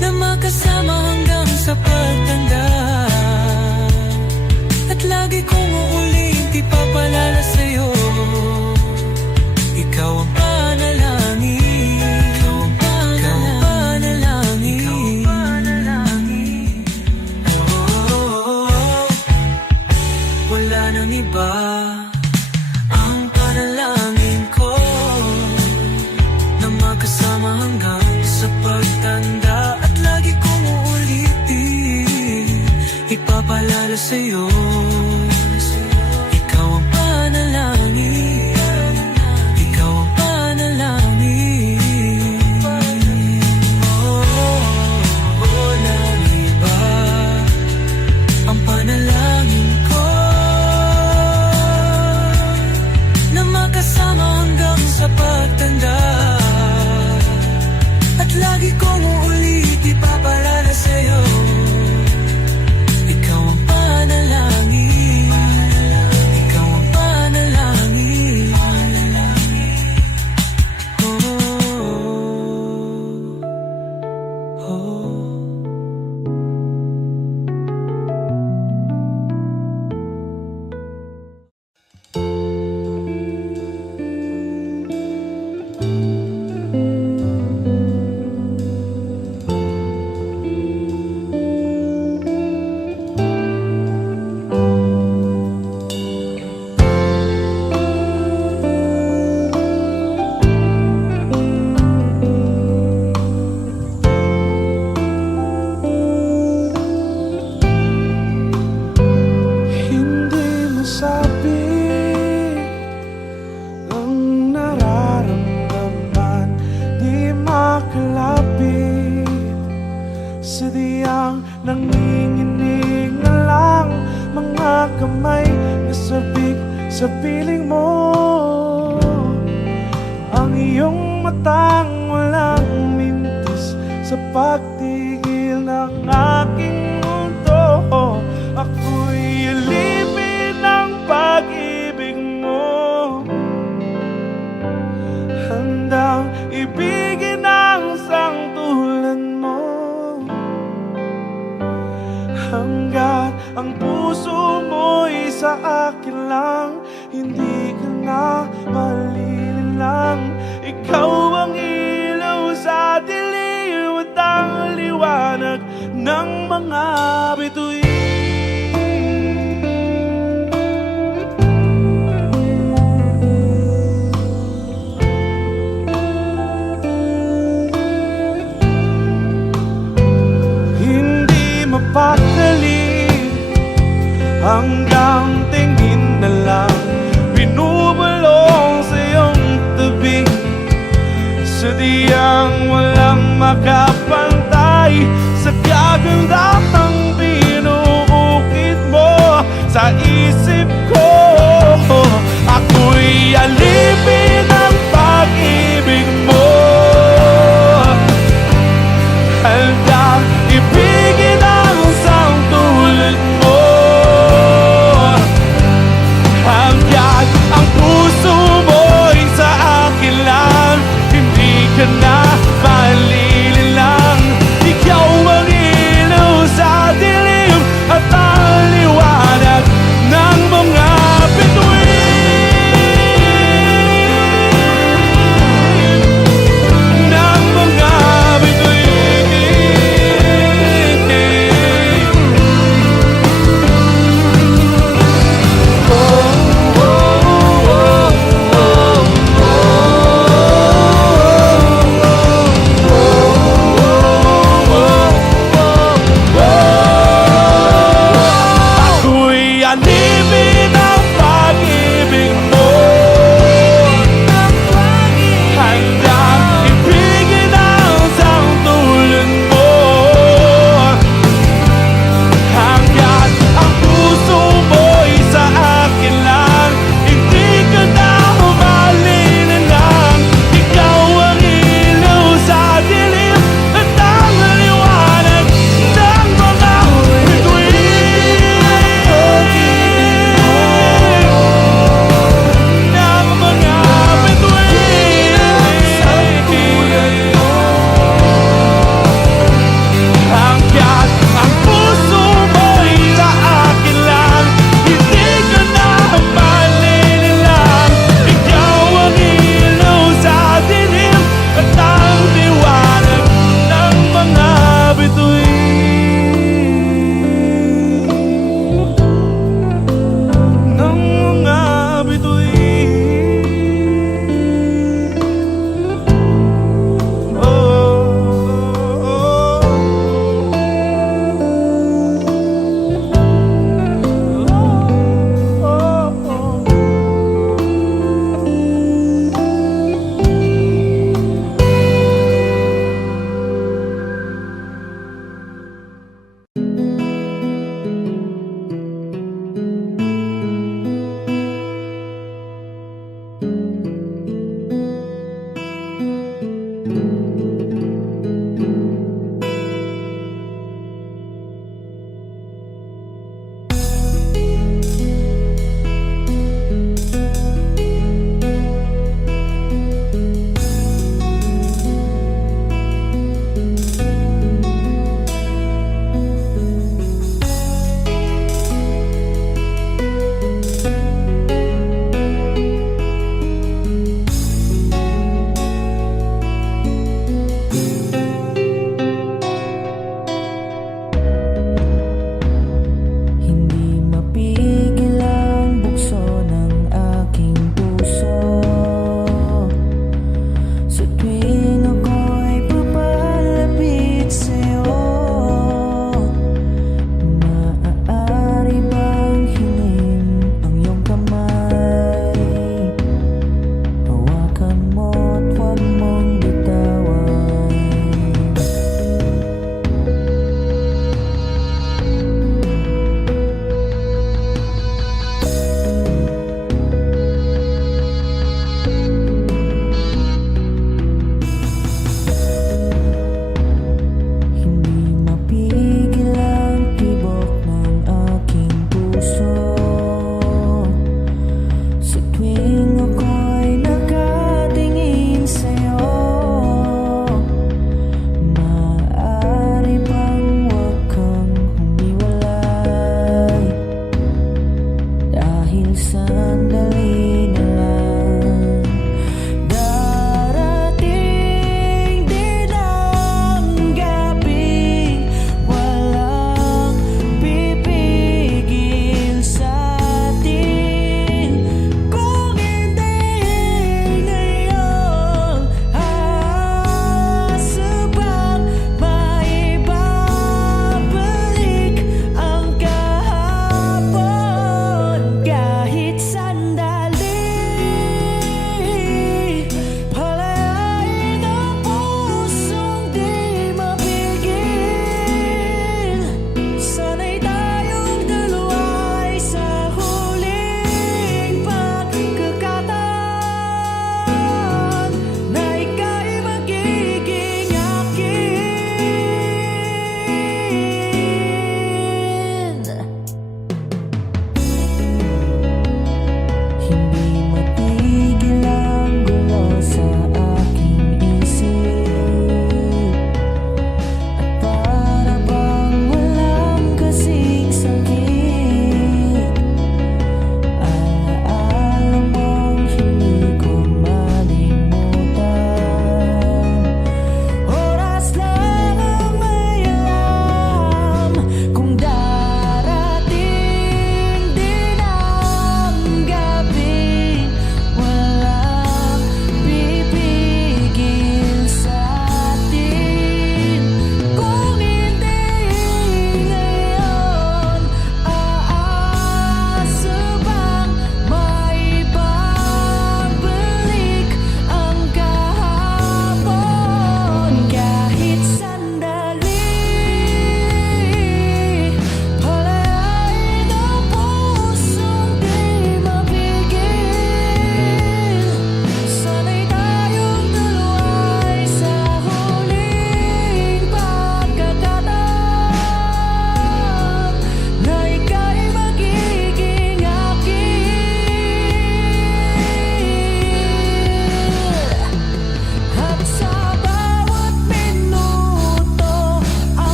na makasama hanggang sa pagtanda. At lagi kong uulit, ipapalala sa'yo. Ikaw ang panalangin, ikaw ang panalangin, ikaw ang panalangin. Oh, wala nang iba. Ang panalangin ko na magkasama hanggang sa pagtanda. At lagi kong uulitin, ipapalala sa'yo. Ikaw ang panalangin, ikaw ang panalangin. Oh, walang iba. Ang panalangin ko na makasama hanggang sa pagtanda. At lagi kong uulit, ipapalala sa'yo. Ikaw ang panalangin, ikaw ang panalangin. Oh, oh. Hindi masabi ang nararamdaman, di makalapit. Sadyang nanginginig na lang mga kamay na sabik sa piling mo. Ang iyong matang walang mintis sa pagtigil ng aking mundo. Ako'y alipin ng pag-ibig mo, handang ibigin ang sangtulan mo. Hanggat ang puso mo'y sa akin lang, hindi ka na malililang. Ikaw ang ilaw sa dilim at ang liwanag ng mga bituin. Hindi mapakali hanggang tingin na lang, binubulong sa iyong tabi. Sadyang walang makapantay sa kagandahang binuukit mo sa isip ko. Ako'y alipin ng pag-ibig mo, handang ibigin ang isang tulad mo. Hanggang ang puso mo'y sa akin lang, hindi ka na malililang. Ikaw ang ilaw sa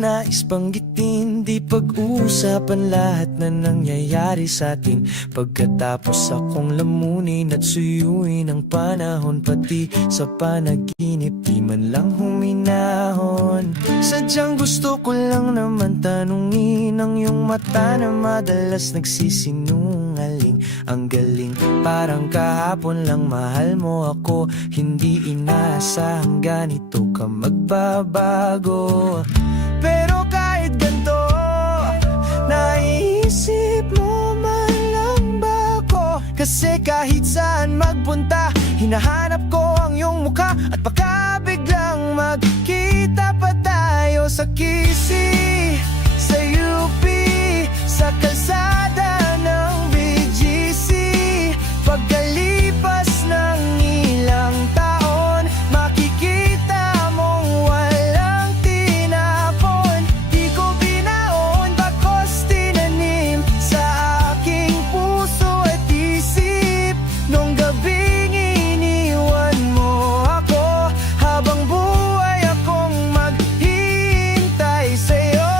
nais banggitin, di pag-uusapan lahat na nangyayari sa atin. Pagkatapos akong lamunin at suyuin ang panahon, pati sa panaginip di man lang huminahon. Sadyang gusto ko lang naman tanungin ang iyong mata na madalas nagsisinungaling. Ang galing, parang kahapon lang mahal mo ako. Hindi inaasahang ganito ka magbabago. Pero kahit ganito, naiisip mo man lang ba ako? Kasi kahit saan magpunta, hinahanap ko ang iyong mukha. At baka biglang magkita pa tayo sa QC, sa UP, sa kalsada ng BGC. Pagkalipas ng ilang taon, makikita mong walang tinapon. Di ko binaon, bagos tinanim sa aking puso at isip. Nung gabing iniwan mo ako, habang buhay akong maghihintay sa'yo.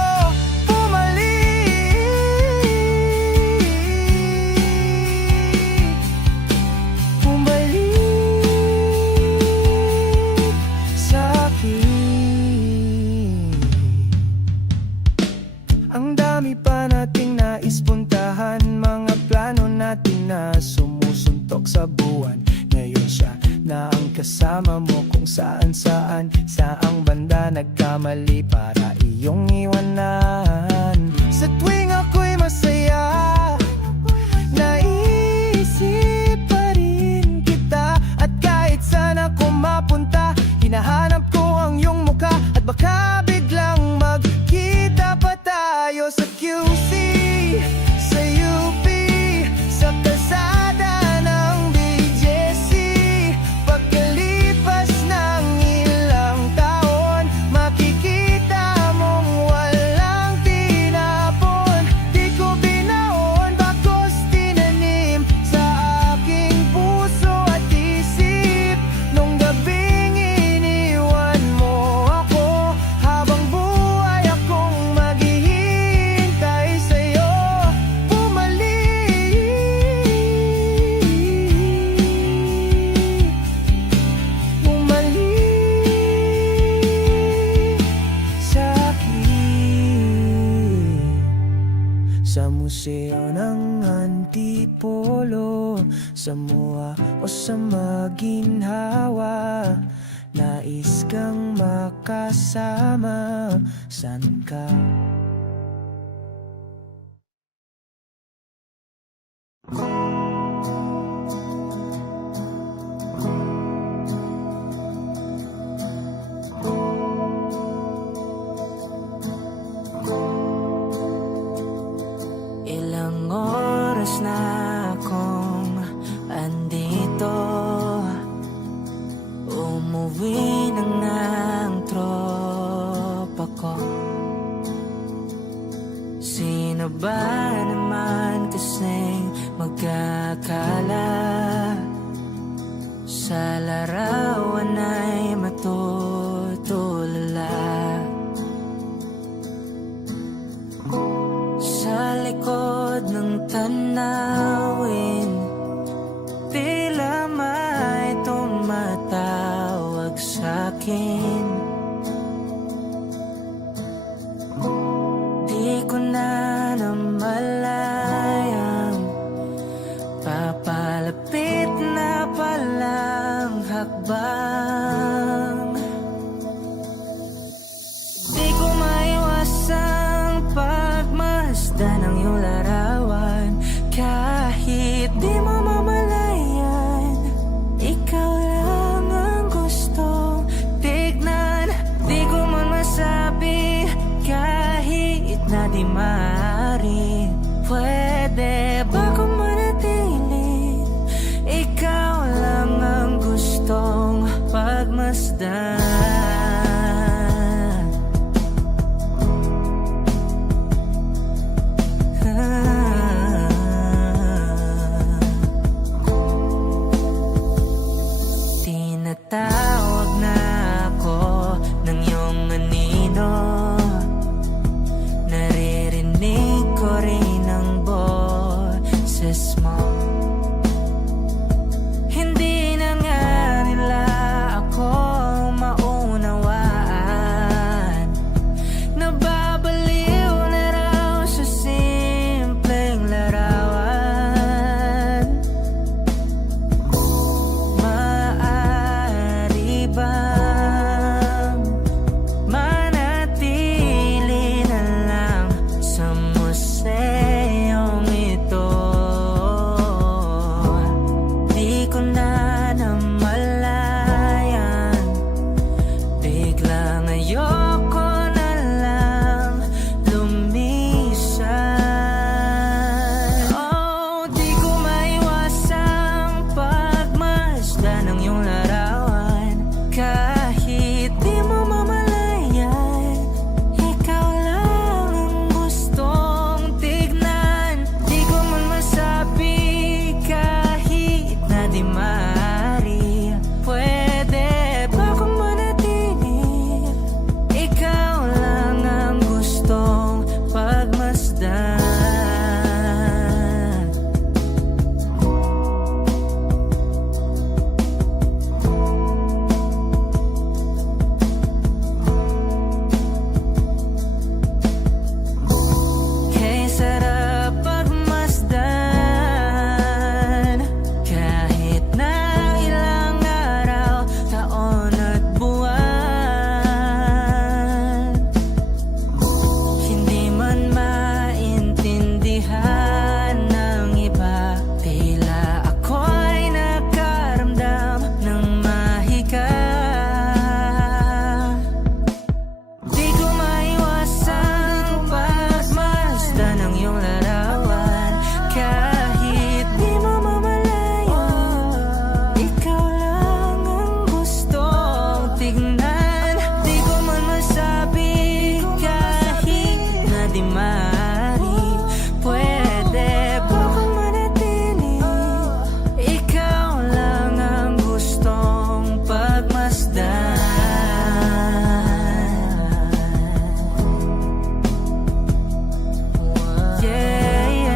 Ang dami pa nating nais puntahan, mga plano natin na sumusuntok sa buwan. Ngayon siya na ang kasama mo kung saan-saan. Saang banda nagkamali para iyong iwanan? Sa tuwing ako'y masaya, naisip pa rin kita. At kahit saan ako mapunta, hinahanap ko ang iyong mukha. At baka biglang magkita pa tayo sa QC, sa UP, sa kalsada ng BGC. Pagkalipas ng ilang taon, makikita mong walang tinapon. Di ko binaon, bagos tinanim sa aking puso at isip. Nung gabing iniwan mo ako, habang buhay akong maghihintay sa'yo. Bumalik sa'kin sa museo ng Antipolo, sa MOA o sa Maginhawa. Nais kang makasama, san ka? Ilang oras na akong andito, umuwi ng tropa ko. Sino ba naman kasing magkakala sa larawan ay matutulala? Sa likod ng tanawin, tila may tumatawag sa'kin. Di ko na namalayang papalapit na palang hakbang. Di ko maiwasang pagmasdan ng iyong larawan. Kahit di mo mamalayan, ikaw lang ang gustong tignan. Di ko man masabi kahit na di maaari. Pwede ba kung manatili? Ikaw lang ang gustong pagmasdan. mismo. Hindi na nga nila ako maunawaan. Nababaliw na raw sa simpleng larawan. Maaari bang manatili na lang sa museyong ito? Di ko na namalayan, biglang ayoko na lang lumisan. Oh, di ko maiwasang pagmasdan ng iyong larawan. Kahit di mo mamalayan, ikaw lang ang gustong tignan. Di ko man masabi kahit na di maaari. Pwede ba kung manatili? Ikaw lang ang gustong pagmasdan. Kay sarap pagmasdan, kahit na ilang araw, taon at buwan. Hindi man maintindihan ng iba, tila ako'y nakaramdam ng mahika. Di ko maiwasang pagmasdan ng iyong larawan. Kahit di mo mamalayan, ikaw lang ang gustong tignan. Di ko man masabi kahit na di maaari. Pwede ba kung manatili? Ikaw lang ang gustong pagmasdan. Yeah, yeah.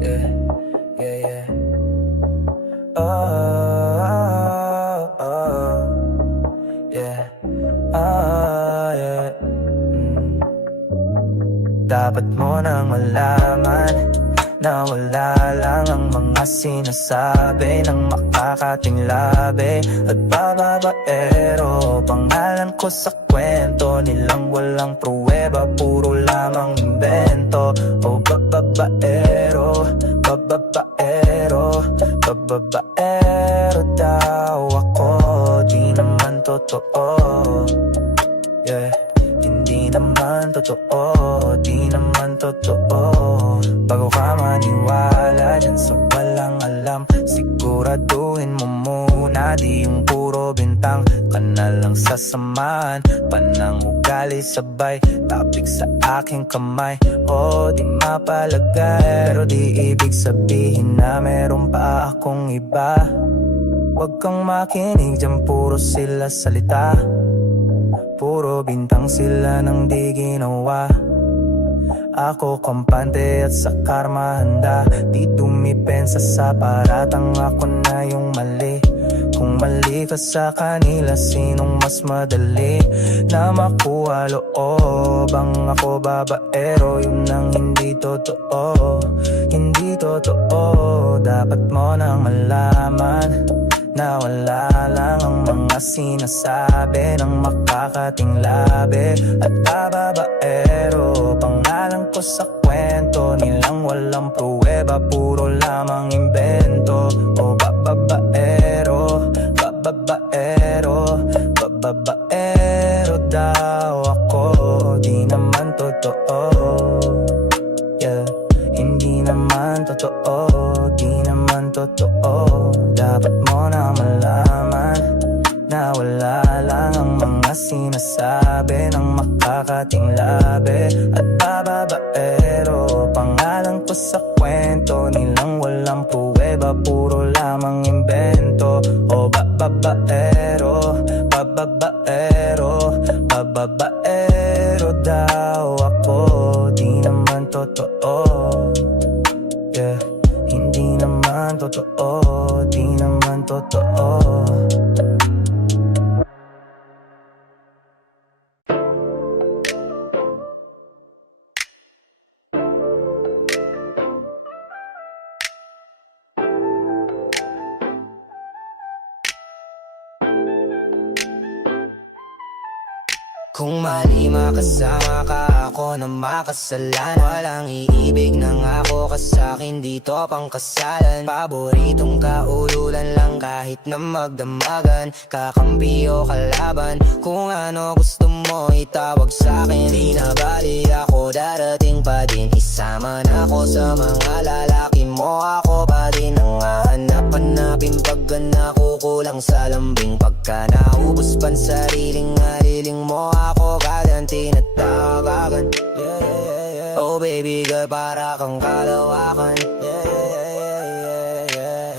Yeah, yeah, yeah. Oh, yeah. Yeah. Dapat mo nang malaman na wala lang ang mga sinasabi ng makakating labi at bababaero. Pangalan ko sa kwento nilang walang pruweba, puro lamang invento. O bababaero, bababaero, bababaero daw ako. Di naman totoo, yeah. Hindi naman totoo, di naman totoo. Bago ka maniwala dyan sa walang alam, siguraduhin mo muna di yung puro bintang ka na lang sasamahan. Panang ugali sabay, tapik sa aking kamay. O di mapalagay, pero di ibig sabihin na meron pa akong iba. Huwag kang makinig dyan, puro sila salita. Puro bintang sila nang di ginawa. Ako kampante at sa karma handa. Di dumipensa sa paratang ako na yung mali. Kung mali ka sa kanila, sinong mas madali na makuha loob? Ang ako babaero, yun ang hindi totoo. Hindi totoo. Dapat mo nang malaman na wala lang ang mga sinasabi ng makakating labi at bababaero. Pangalan ko sa kwento nilang walang pruweba, puro lamang invento. O bababaero, bababaero, bababaero daw ako. Di naman totoo, yeah. Hindi naman totoo, di naman totoo. Dapat mo na malaman na wala lang ang mga sinasabi labi ng makakating labi at bababaero. Pangalan ko sa kwento nilang walang pruweba, puro lamang imbento. O bababaero, bababaero, bababaero daw ako. Di naman totoo, yeah. Hindi naman totoo, di naman totoo. Kung mali makasama ka, ako na makasalanan. Walang iibig ng ako ka sa'kin, dito pang kasalan. Paboritong kaululan lang kahit na magdamagan. Kakampi o kalaban, kung ano gusto mo itawag sa'kin. Di na bali ako, darating pa din. Isama na ako sa mga lalaki mo. Ako pa din ang hahanap-hanapin pagka nakukulang sa lambing. Pagka naubos pan sariling haliling mo, ako gaganti na tawagan. Oh baby girl, para kang kalawakan.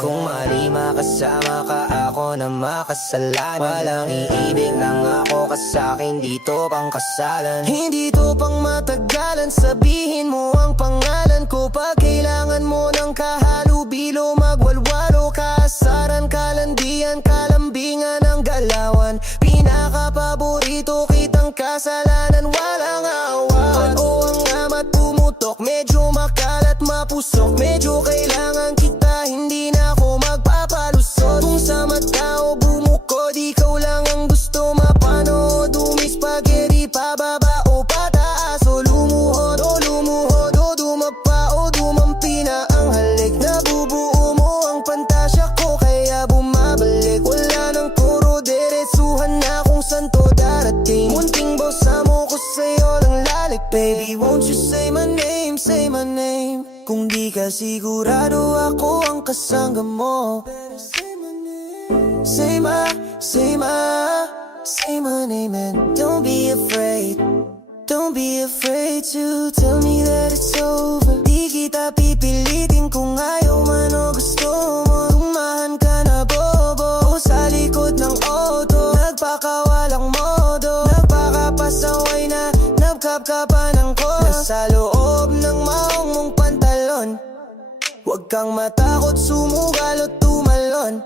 Kung mali makasama ka, ako na makasalanan. Walang iibig lang ako ka sa'kin, dito pang kasalan. Hindi to pang matagalan, sabihin mo ang pangalan ko. Pag kailangan mo ng kahalubilo, magwalwalo, kaasaran, kalandian, kalambingan ng galawan. Pinaka-paborito kitang kasalanan, walang awan. O ang amat pumutok, medyo makalat mapusok. Medyo kailangan kita, hindi na ako magpapalusot. Kung sa mata o bumukod, ikaw lang ang gusto mapanood. Spaghetti pababa o pataas, o lumuhod o dumapa o dumampi na ang halik. Nabubuo mo ang pantasya ko, kaya bumabalik. Wala nang puro diretsuhan na kung saan to darating. Munting bosa mo ko sa'yo lang lalik. Baby, won't you say my name, say my name. Kung di ka sigurado, ako ang kasangga mo. Say my name and don't be afraid. Don't be afraid to tell me that it's over. Di kita pipilitin kung ayaw man o gusto mo. Tumahan ka na bobo o sa likod ng auto. Nagpakawalang modo, nagpakapasaway na nagkapkapan ng kor. Nasa loob ng maong mong pantalon. Huwag kang matakot, sumugal o tumalon.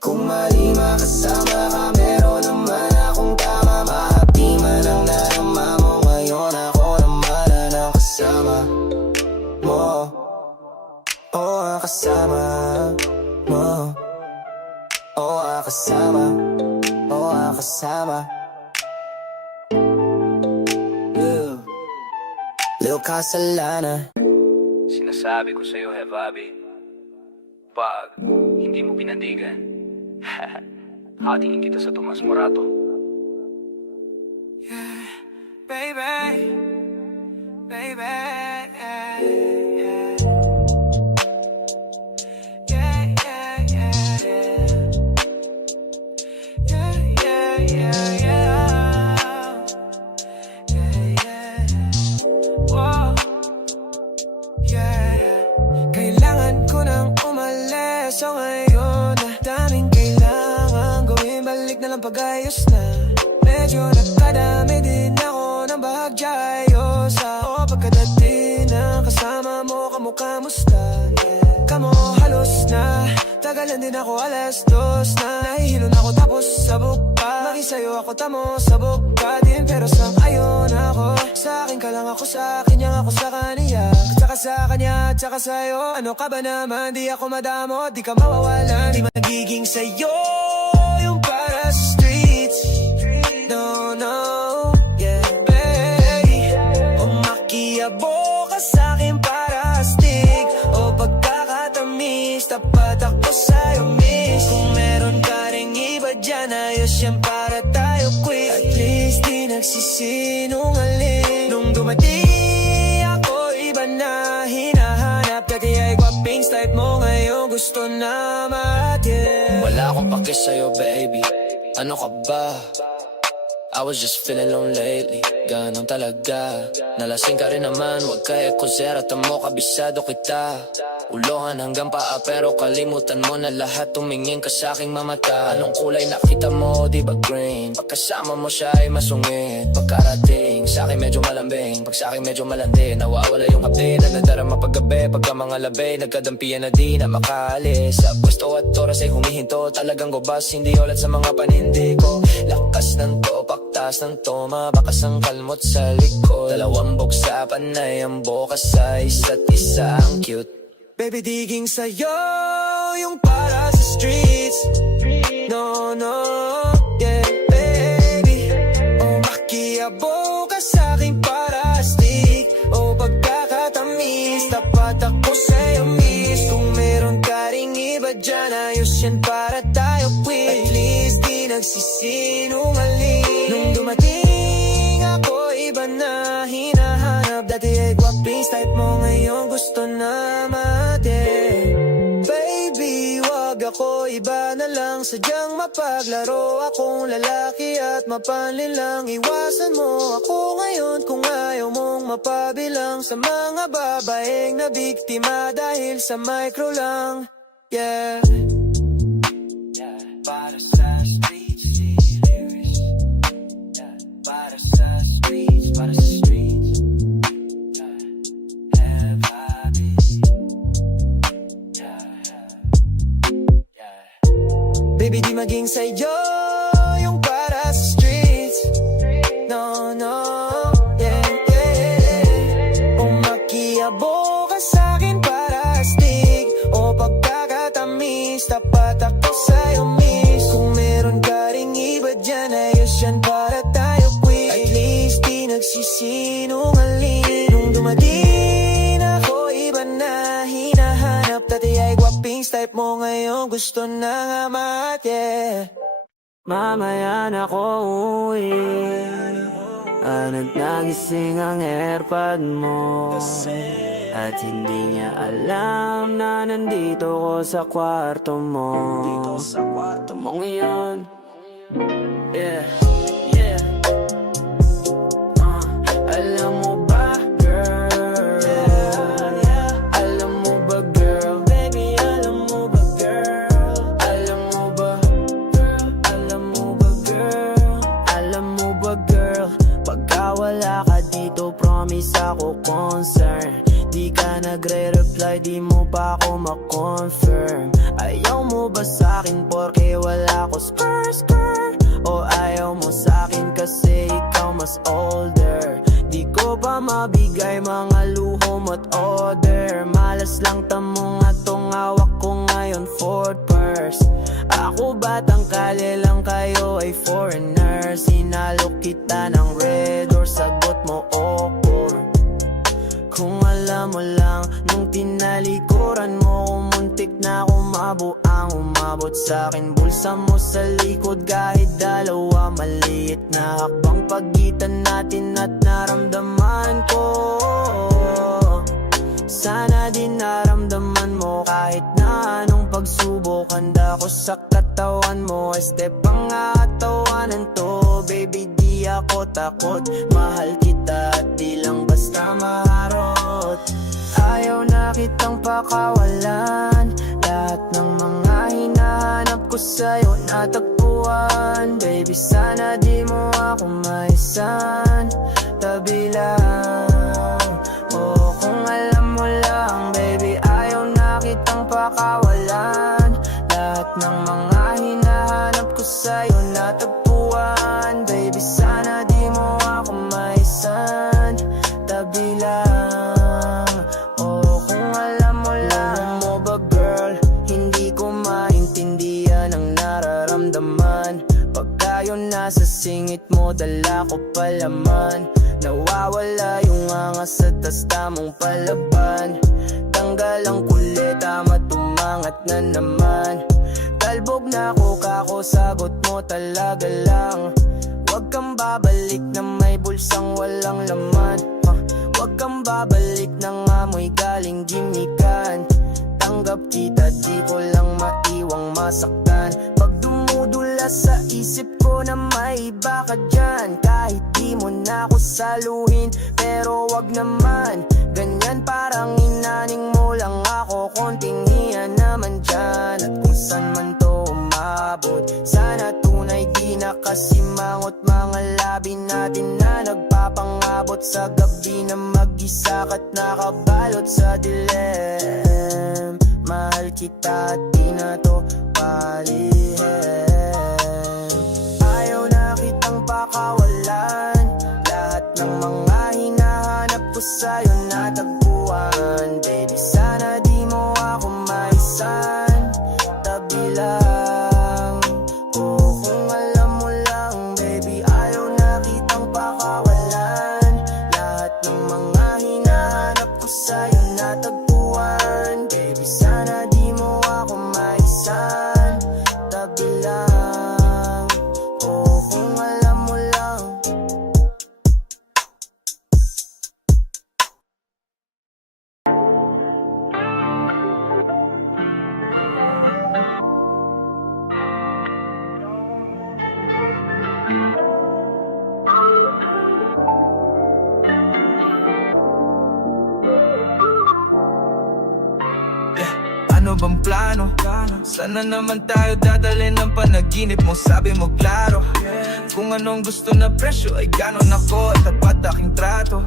Kung mali makasama ka, meron naman akong tama. Mahapdi man ang narama mo ngayon, ako naman ang kasama mo. O ang kasama mo. O ang kasama. O ang kasama. Lil Casalana. Sinasabi ko sa'yo, Hevabi, pag hindi mo pinandigan, hatingin kita sa Tomas Morato. Yeah, baby, baby, yeah, yeah. Yeah, yeah, yeah, yeah. Yeah, yeah, yeah, yeah. Yeah, yeah. Whoa. Yeah. Kailangan ko nang umalis, so ngayon daming kailangan gawin, balik na lang pag-ayos na. Medyo nagkadami din ako ng bahagyayo sa o pagkadating ng kasama mo, kamusta? Kamo halos na, tagalan din ako alas 2 na. Nahihilo na ako tapos sabog pa, makisayo ako tamo sabog ka din. Pero sang-ayon ako, sa akin ka lang ako, sa akin yang ako sa kaniya. Tsaka sa kanya, tsaka sa'yo, ano ka ba naman? Di ako madamo, di ka mawawala. Di magiging sa'yo yung para sa streets. No, no, yeah, baby. O makiyabo ka sa'kin para astig, o pagkakatamis, tapat ako sa'yo, miss. Kung meron ka ring iba dyan, ayos yan para tayo quit. At least di nagsisinungaling. Nung dumating ako, iba na hinahanap. Kaya gwapings type mo ngayon, gusto na matin. Wala akong pake sa'yo, baby. Ano ka ba? I was just feeling alone lately, ganon talaga. Nalasing ka rin naman, wag ka ekosera, tamo kabisado kita. Ulohan hanggang paa pero kalimutan mo na lahat. Tumingin ka sa aking mamata. Anong kulay nakita mo, di ba green? Pagkasama mo siya ay masungit. Pagkarating sa akin medyo malambing, pag sa akin medyo malandi. Nawawala yung hapdi na nadarama paggabi. Pagka mga labi, nagkadampian na di na makaalis. Sa pwesto at oras ay humihinto. Talagang gubas, hindi ulat sa mga panindi ko. Lakas ng to, paktas ng toma, bakas ang kalmot sa likod. Dalawang buksa panay ang bukas sa isa't isa. Ang cute. Baby, diging sa'yo yung para sa streets. No, no, yeah, baby. O makiabo ka sa'king parastik. O pagkakatamis, tapat ako sa'yo, miss. Kung meron ka ring iba dyan, ayos yan para tayo, quit. At least di nagsisinungaling. Nung dumating ako, iba na hinahanap. Dati ay guwapings type mo, ngayon gusto na mate. Baby, wag ako, iba na lang. Sadyang mapaglaro akong lalaki at mapanlin lang. Iwasan mo ako ngayon kung ayaw mong mapabilang sa mga babaeng na biktima dahil sa micro lang. Yeah. Para sa streets, lyrics. Para sa streets, para sa streets. Have habits. Baby, di maging sa'yo yung para sa streets. No, no, yeah, yeah. O makiabo ka sa'kin para astig. O pagkakatamis, tapat ako sa'yo, miss. Kung meron ka ring iba dyan, ayos yan para tayo, quit. At least di nagsisinungaling. Nung dumating ako, iba na hinahanap. Dati ay guwapings type mo, ngayon gusto na nga mat, yeah. Mamaya na ko uwi Ano't nagising ang airpod mo At hindi niya alam na nandito ko sa kwarto mo Mong iyon Yeah, yeah Alam mo ba, girl Alam mo ba, girl Baby, alam mo ba, girl Alam mo ba, girl Alam mo ba, girl Alam mo ba, girl Pagka wala ka dito, promise ako concern Di ka nagre-reply, di mo pa ako ma-confirm Ayaw mo ba sa'kin porke wala ko skr? O ayaw mo sa'kin kasi ikaw mas older Di ko pa mabigay mga luho mo't order Malas lang tamo nga tong hawak ko ngayon Ford purse Ako batang kalye lang kayo ay foreigner Sinalo kita ng red or sagot mo awkward Kung alam mo lang, nung tinalikuran mo Kumuntik na kumabo ang umabot sa'kin Bulsa mo sa likod kahit dalawa Maliit na hakbang pagitan natin at naramdaman ko Sana din naramdaman mo kahit na anong pagsubok Handa ko sa katawan mo Este pangatawanan to Baby di ako takot Mahal kita at di lang basta maharot Ayaw na kitang pakawalan Lahat ng mga hinahanap ko sa'yo natagpuan Baby sana di mo ako maisan Tabi lang Oh kung alam mo lang Baby ayaw na kitang pakawalan Lahat ng mga hinahanap ko sa'yo natagpuan Baby sana di mo ako maisan Tabi lang Oh kung alam mo lang Alam mo ba girl Hindi ko maintindihan ang nararamdaman Pagka yun nasa singit mo Dala ko palaman Nawawala yung angas sa tasta mong palaban Tanggal ang kulit ama tumangat na naman Talbog na ako kako sagot mo talaga lang Huwag kang babalik na may bulsang walang laman Huwag kang babalik ng amoy galing gimikan Tanggap kita di ko lang maiwang masaktan Pag dumudula wala sa isip ko na may iba ka dyan. Kahit di mo na ako saluhin, pero wag naman ganyan, parang inaning mo lang ako. Konting hiya naman dyan, at kung saan man to umabot, sana tunay di nakasimangot. Mga labi natin na nagpapangabot sa gabi na mag-isa ka't nakabalot sa dilim. Mahal kita at di na to palihim. Ayaw na kitang pakawalan, lahat ng mga hinahanap ko sa'yo natagpuan. Baby, sana di mo ako maisan, tabi lang. Oh, kung alam mo lang, baby, ayaw na kitang pakawalan, lahat ng mga hinahanap ko sa'yo natagpuan. Baby, sana di mo ako maisan, tabi lang. Oh, kung alam mo lang. Ano bang plano? Sana naman tayo dadalhin ng panaginip mo, sabi mo klaro. Kung anong gusto na presyo ay ganon ako, at tapat aking trato.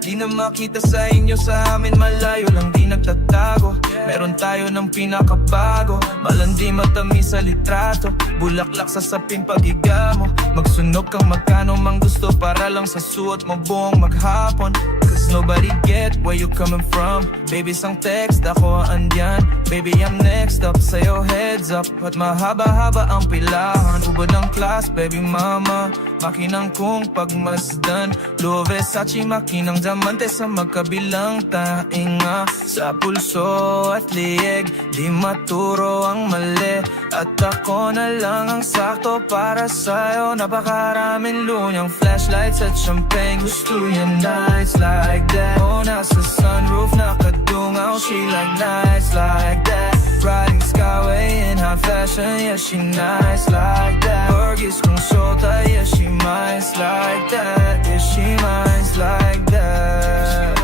Di na makita sa inyo, sa amin malayo lang di nagtatago. Meron tayo ng pinakabago, malandi matamis sa litrato. Bulaklak sa saping paghiga mo, magsunog kang magkano mang gusto para lang sa suot mo buong maghapon. Cause nobody get where you coming from. Baby, sang text, ako andyan. Baby, I'm next up, sa'yo heads up. At mahaba-haba ang pilahan, ubod ng class, baby mama. Makinang kong pagmasdan, Louis Versace, makinang diamante sa magkabilang tainga. Sa pulso at lieg, di maturo ang mali. At ako na lang ang sakto para sa'yo. Napakaraming lunyang flashlights at champagne. Gusto yan nights like that. Oh, nasa sunroof nakadungaw, she like nights like that. Riding skyway in high fashion, yeah, she nice like that. Burgers kung shota, yeah, she nice like that. Yeah, she nice like that.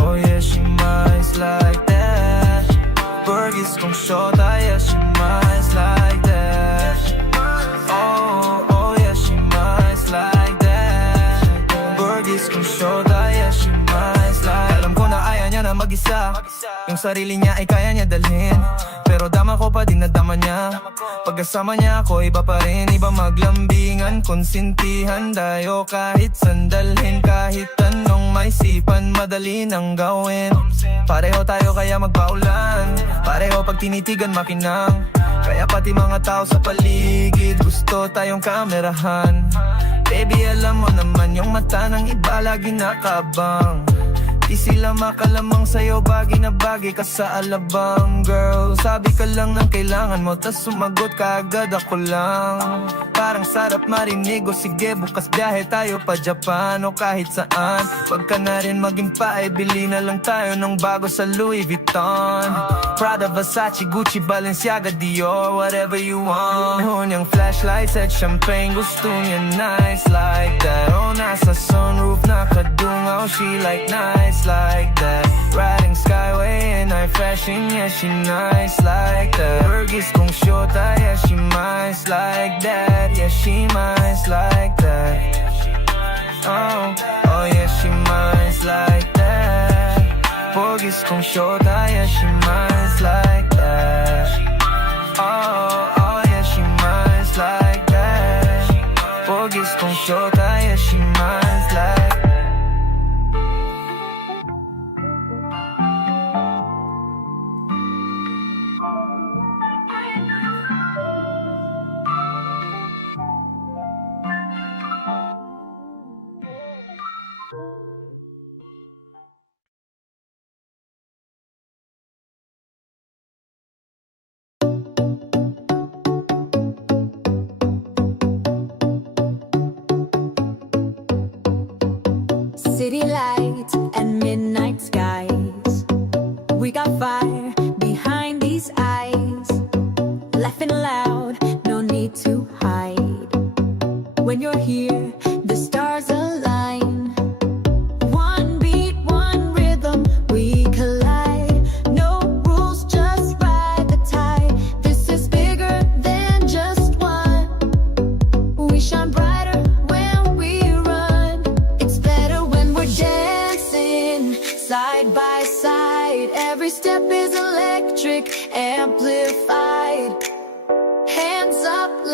Oh yeah, she nice like that. Burgers kung shota, yeah, she nice like that. Oh, oh yeah, she nice like that. Burgers kung shota, yeah, she nice like. Alam ko na ayaw niya na mag-isa, yung sarili niya ay kaya niya dalhin, pero dama ko pa din na dama niya. Pagkasama niya ako iba pa rin, iba maglambingan, konsintihan tayo kahit sandalhin. Kahit anong may sipan, madali nang gawin. Pareho tayo kaya magpaulan, pareho pag tinitigan makinang. Kaya pati mga tao sa paligid gusto tayong kamerahan. Baby, alam mo naman yung mata ng iba lagi nakabang. Di sila makalamang sa'yo, bagay na bagay ka sa alabang. Girl, sabi ka lang ng kailangan mo, tas sumagot ka agad, ako lang. Parang sarap marinig, o sige bukas biyahe tayo pa Japan o kahit saan. Wag ka na rin maging pae, bili na lang tayo ng bago sa Louis Vuitton. Prada, Versace, Gucci, Balenciaga, Dior, whatever you want. Yung flashlights at champagne, gusto niya nice like that. Oh, nasa sunroof nakadungaw, she like nice like that. Riding skyway in high fashion, yeah, she nice like that. Burgers kung shota, yeah, she nice like that. Yeah, she nice like that. Oh, oh yeah, she nice like that. Burgers kung shota, yeah, she nice like that. Oh, oh yeah, she nice like that. Burgers kung shota, yeah, she nice like.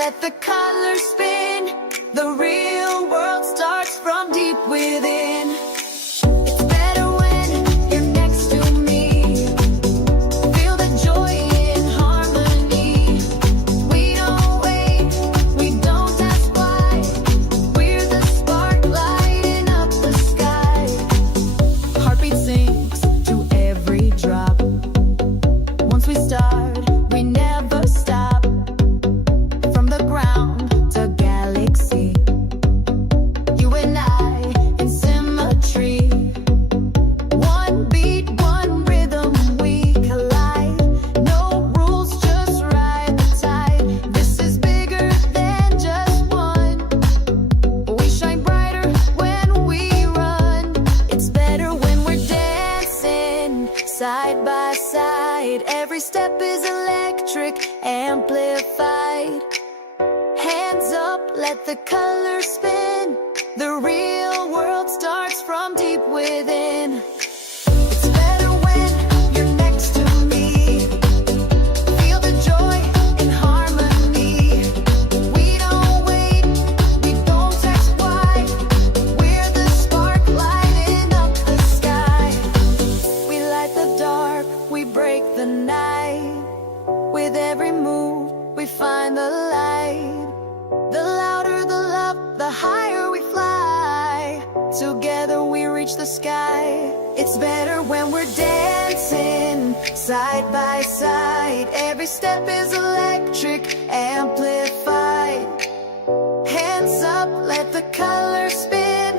let the colors spin. The real world starts from deep within. It's better when you're next to me. Feel the joy in harmony. We don't wait, we don't ask why. We're the spark lighting up the sky. Heartbeat sinks to every drop. Once we start, we never stop. From the ground to galaxy, you and I in symmetry. One beat, one rhythm, we collide. No rules, just ride the tide. This is bigger than just one. We shine brighter when we run. It's better when we're dancing side by side. Every step is electric, amplified. Hands up, let the colors spin. The real world starts from deep within. It's better when you're next to me. Feel the joy in harmony. We don't wait, we don't ask why. We're the spark lighting up the sky. We light the dark, we break the night. With every move, we find the light. The louder the love, the higher we fly. Together we reach the sky. It's better when we're dancing side by side. Every step is electric, amplified. Hands up, let the colors spin.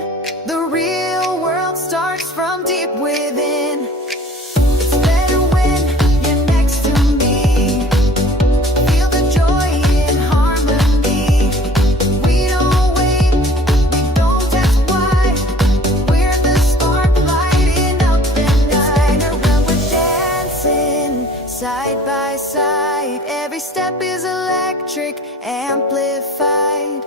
The real world starts from deep within. It's better when you're next to me. Feel the joy in harmony. We don't wait, we don't ask why. We're the spark lighting up the night. It's better when we're dancing side by side. Every step is electric, amplified.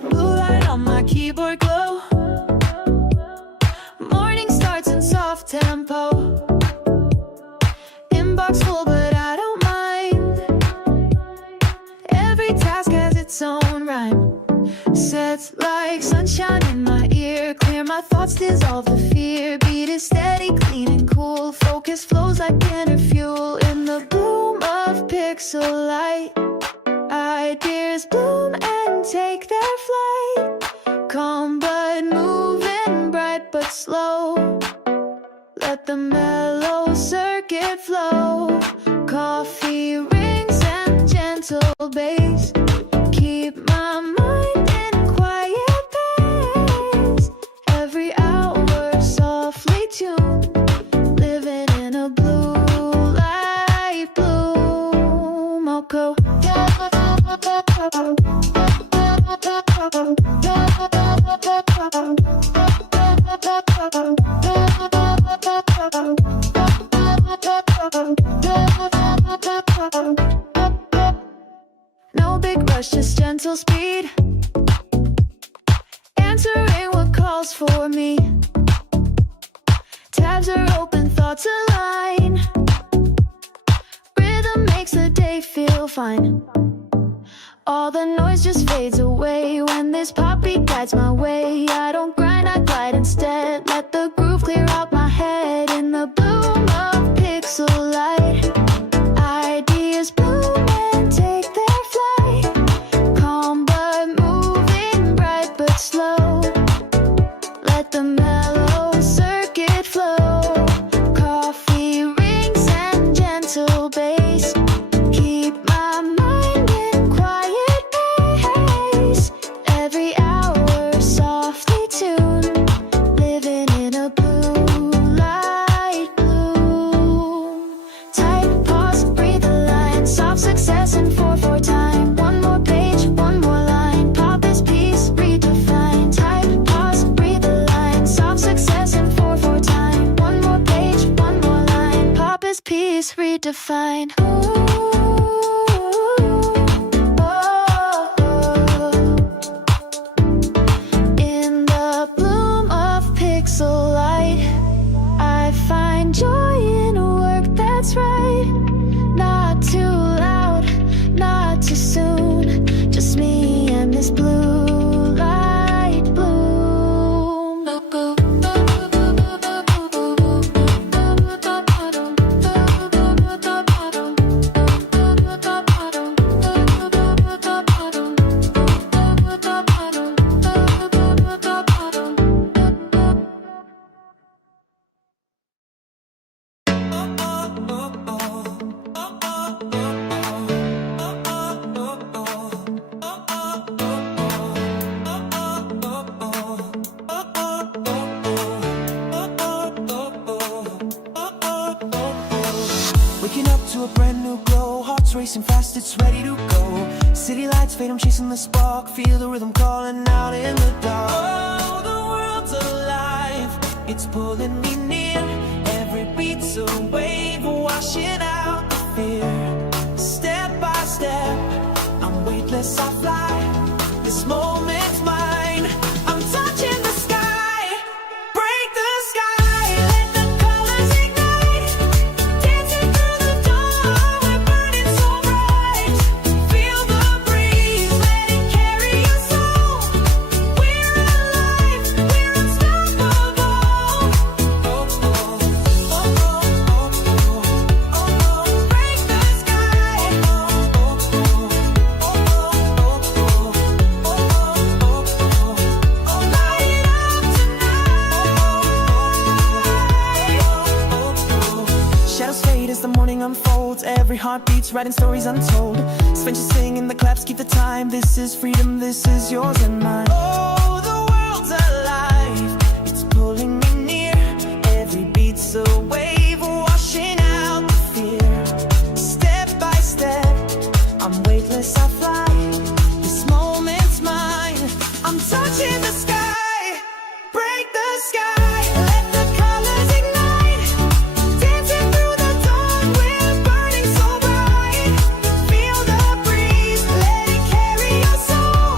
Blue light on my keyboard glow. Morning starts in soft tempo. Inbox full, but I don't mind. Every task has its own rhyme. Sets like sunshine in my ear. Clear my thoughts, dissolve the fear. Beat is steady, clean and cool. Focus flows like inner fuel. In the bloom of pixel light, ideas bloom and take their flight. Calm but moving, bright but slow. Let the mellow circuit flow. Coffee rings and gentle bass. Keep my mind in quiet pace. Every hour softly tuned. Living in a blue light bloom. Moco. No big rush, just gentle speed. Answering what calls for me. Tabs are open, thoughts align. Rhythm makes the day feel fine. All the noise just fades away when this pop beat guides my way. I don't grind, I glide instead. Let the groove clear out my head. In the bloom of pixel light, ideas bloom and take their flight. Calm but moving, bright but slow. Let the mellow circuit flow. Coffee rings and gentle bass. Keep my mind in quiet pace. Every hour softly tuned. redefine. In the bloom of pixel light, I find joy in a work that's right. Not too loud, not too soon, just me and this blue light bloom. Waking up to a brand new glow, hearts racing fast, it's ready to go. City lights fade, I'm chasing the spark, feel the rhythm calling out in the dark. Oh, the world's alive, it's pulling me near. Every beat's a wave, washing out the fear. Step by step, I'm weightless, I fly. This moment's mine, I'm touching the sky. Break the sky, let the colors ignite. Dancing through the dawn, we're burning so bright. Feel the breeze, let it carry your soul. We're alive, we're unstoppable. Oh, oh, oh, oh, oh, oh, oh. Break the sky. Oh, oh, oh, oh, oh, oh, oh, oh, oh. Light it up tonight. Shadows fade as the morning unfolds. Every heart beats, writing stories untold. Spent singing the claps, keep the time. This is freedom, this is yours and mine. Oh, the world's alive, it's pulling me near. Every beat's a wave, washing out the fear. Step by step, I'm weightless, I fly. This moment's mine, I'm touching the sky. Break the sky, let the colors ignite. Dancing through the dawn, we're burning so bright. Feel the breeze, let it carry your soul.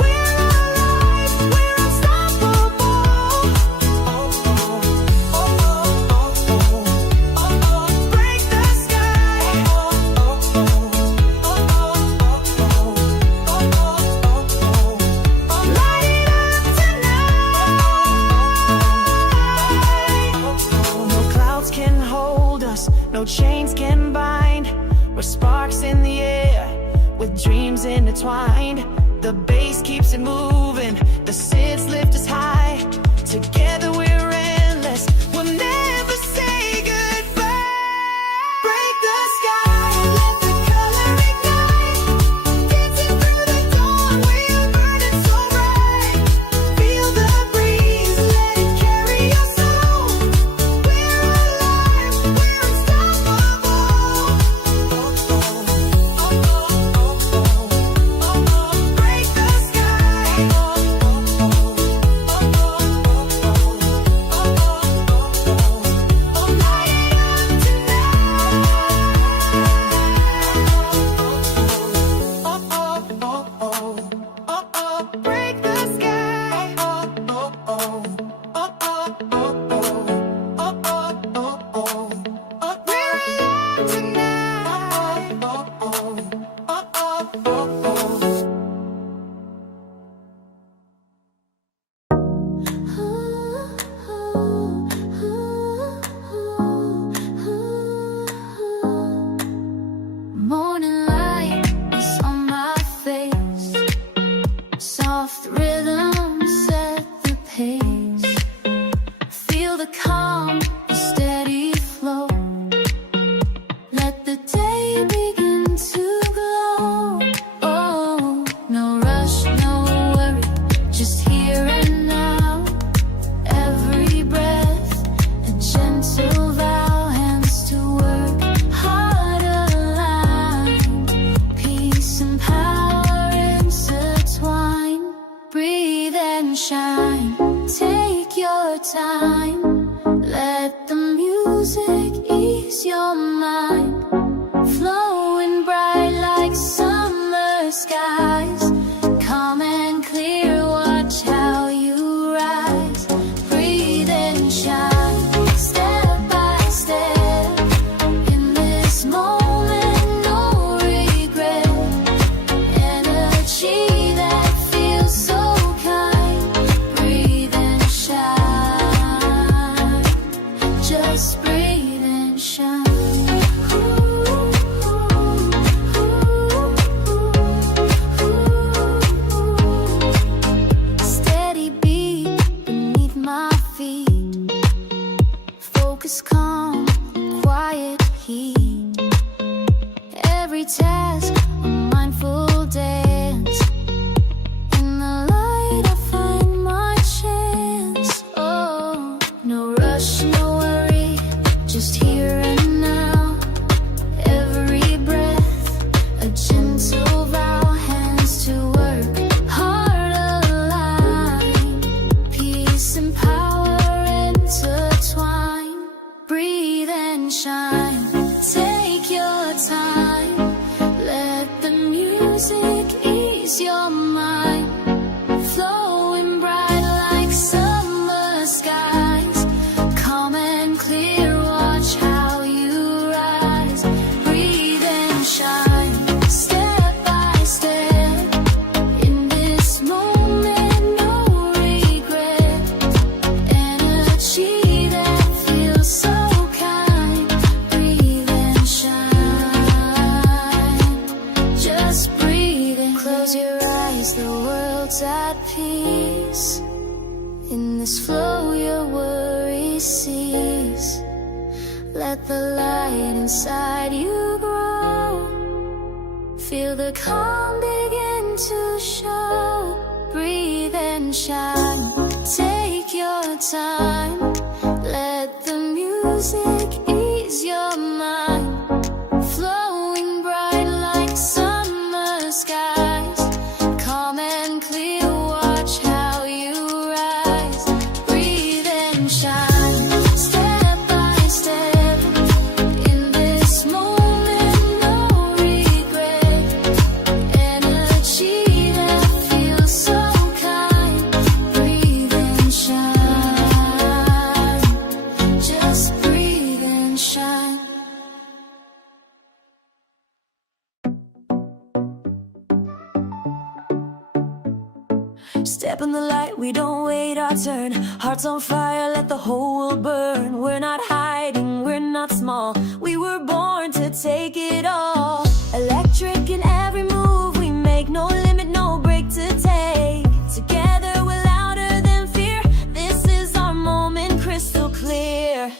We're alive, we're unstoppable. Oh, oh, oh, oh, oh, oh, oh. Break the sky. Oh, oh, oh, oh, oh, oh, oh, oh, oh. Light it up tonight. No clouds can hold us, no chains can bind. We're sparks in the air, with dreams intertwined. The bass keeps it moving, the synths lift us high. Together we're endless, we'll never say goodbye. Break the sky, let the color ignite. Dancing through the dawn, we're burning so bright. Feel the breeze, let it carry your soul. We're alive, we're unstoppable. Oh, oh, oh, oh, oh, oh, oh. Break the sky. Oh, oh, oh, oh, oh, time. Let the music ease your mind. ease your mind, flowing bright like summer skies, calm and clear, watch how you rise, breathe and shine, step by step, in this moment no regret, energy that feels so kind, breathe and shine, just breathe and close your eyes, the world's at peace, in this flow your worries cease, let the light inside you grow, feel the calm begin to show, breathe and shine, take your time, let the music ease your mind, flowing bright like summer skies, calm and clear, watch how you rise, breathe and shine, step by step, in this moment no regret, energy that feels so kind, breathe and shine, just breathe and shine. Step in the light, we don't wait our turn. Hearts on fire, let the whole world burn. We're not hiding, we're not small. We were born to take it all. Electric in every move we make, no limit, no break to take. Together we're louder than fear. This is our moment, crystal clear.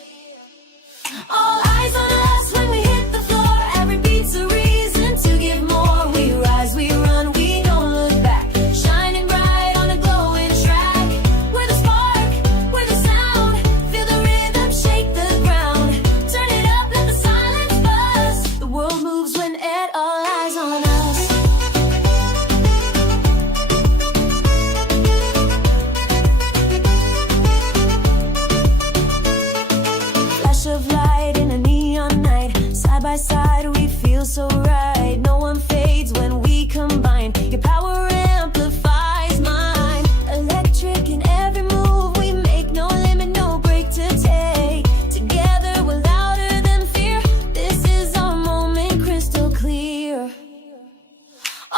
All eyes on us when we hit the floor. Every beat's a reason to give more. We rise, we run, we don't look back. Shining bright on a glowing track. We're the spark, we're the sound. Feel the rhythm, shake the ground. Turn it up, let the silence buzz. The world moves when it all eyes on us. Flash of light in a neon night. Side by side, we feel so right. No one fades when we combine. Your power amplifies mine. Electric in every move we make. No limit, no break to take. Together we're louder than fear. This is our moment, crystal clear.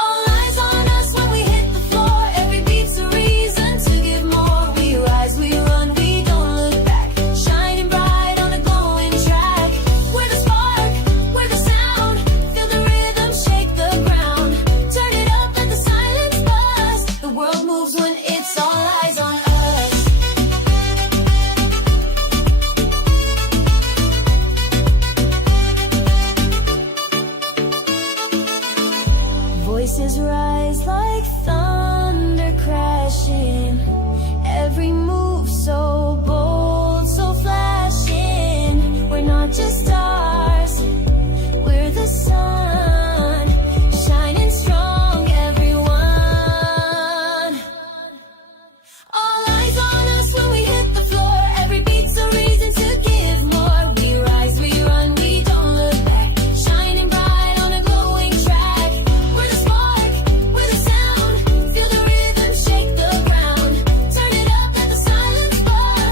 All eyes on us when we hit the floor. Every beat's a reason to give more. We rise, we run, we don't look back. Shining bright on a glowing track. We're the spark, we're the sound. Feel the rhythm, shake the ground. Turn it up, let the silence buzz. The world moves when it's all eyes on us. Voices rise like thunder crashing. Every move so bold, so flashing. We're not just stars, we're the sun. Shining strong, everyone. All eyes on us when we hit the floor. Every beat's a reason to give more. We rise, we run, we don't look back. Shining bright on a glowing track. We're the spark, we're the sound. Feel the rhythm, shake the ground. Turn it up, let the silence buzz.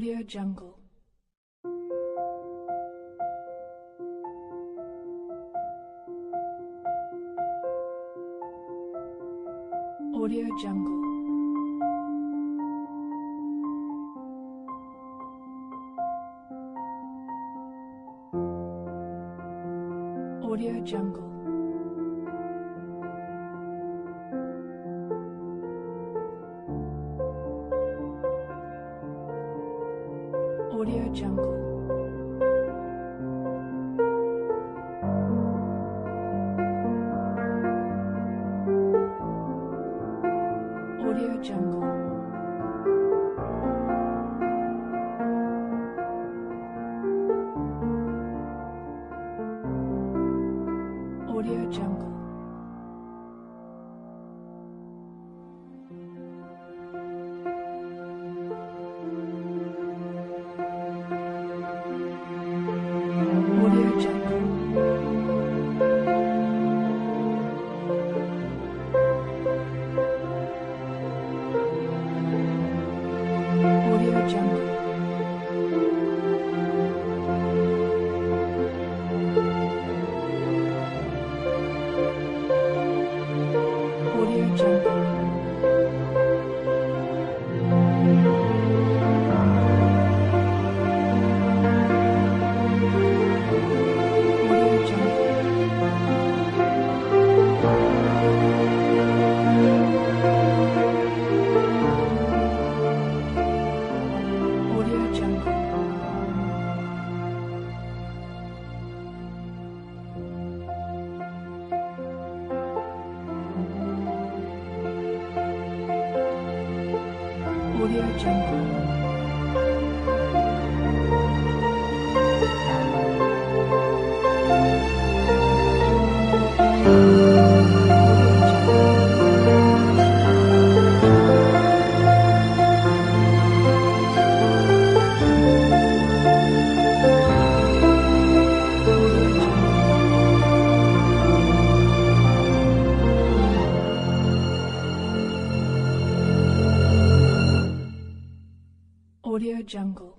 Audio Jungle. Audio Jungle. Audio Jungle. Audio Jungle. Audio Jungle. Audio Jungle. Audio Jungle. Audio Jungle. Audio Jungle. Audio Jungle. Audio Jungle. Audio Jungle. Audio Jungle.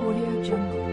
Audio Jungle.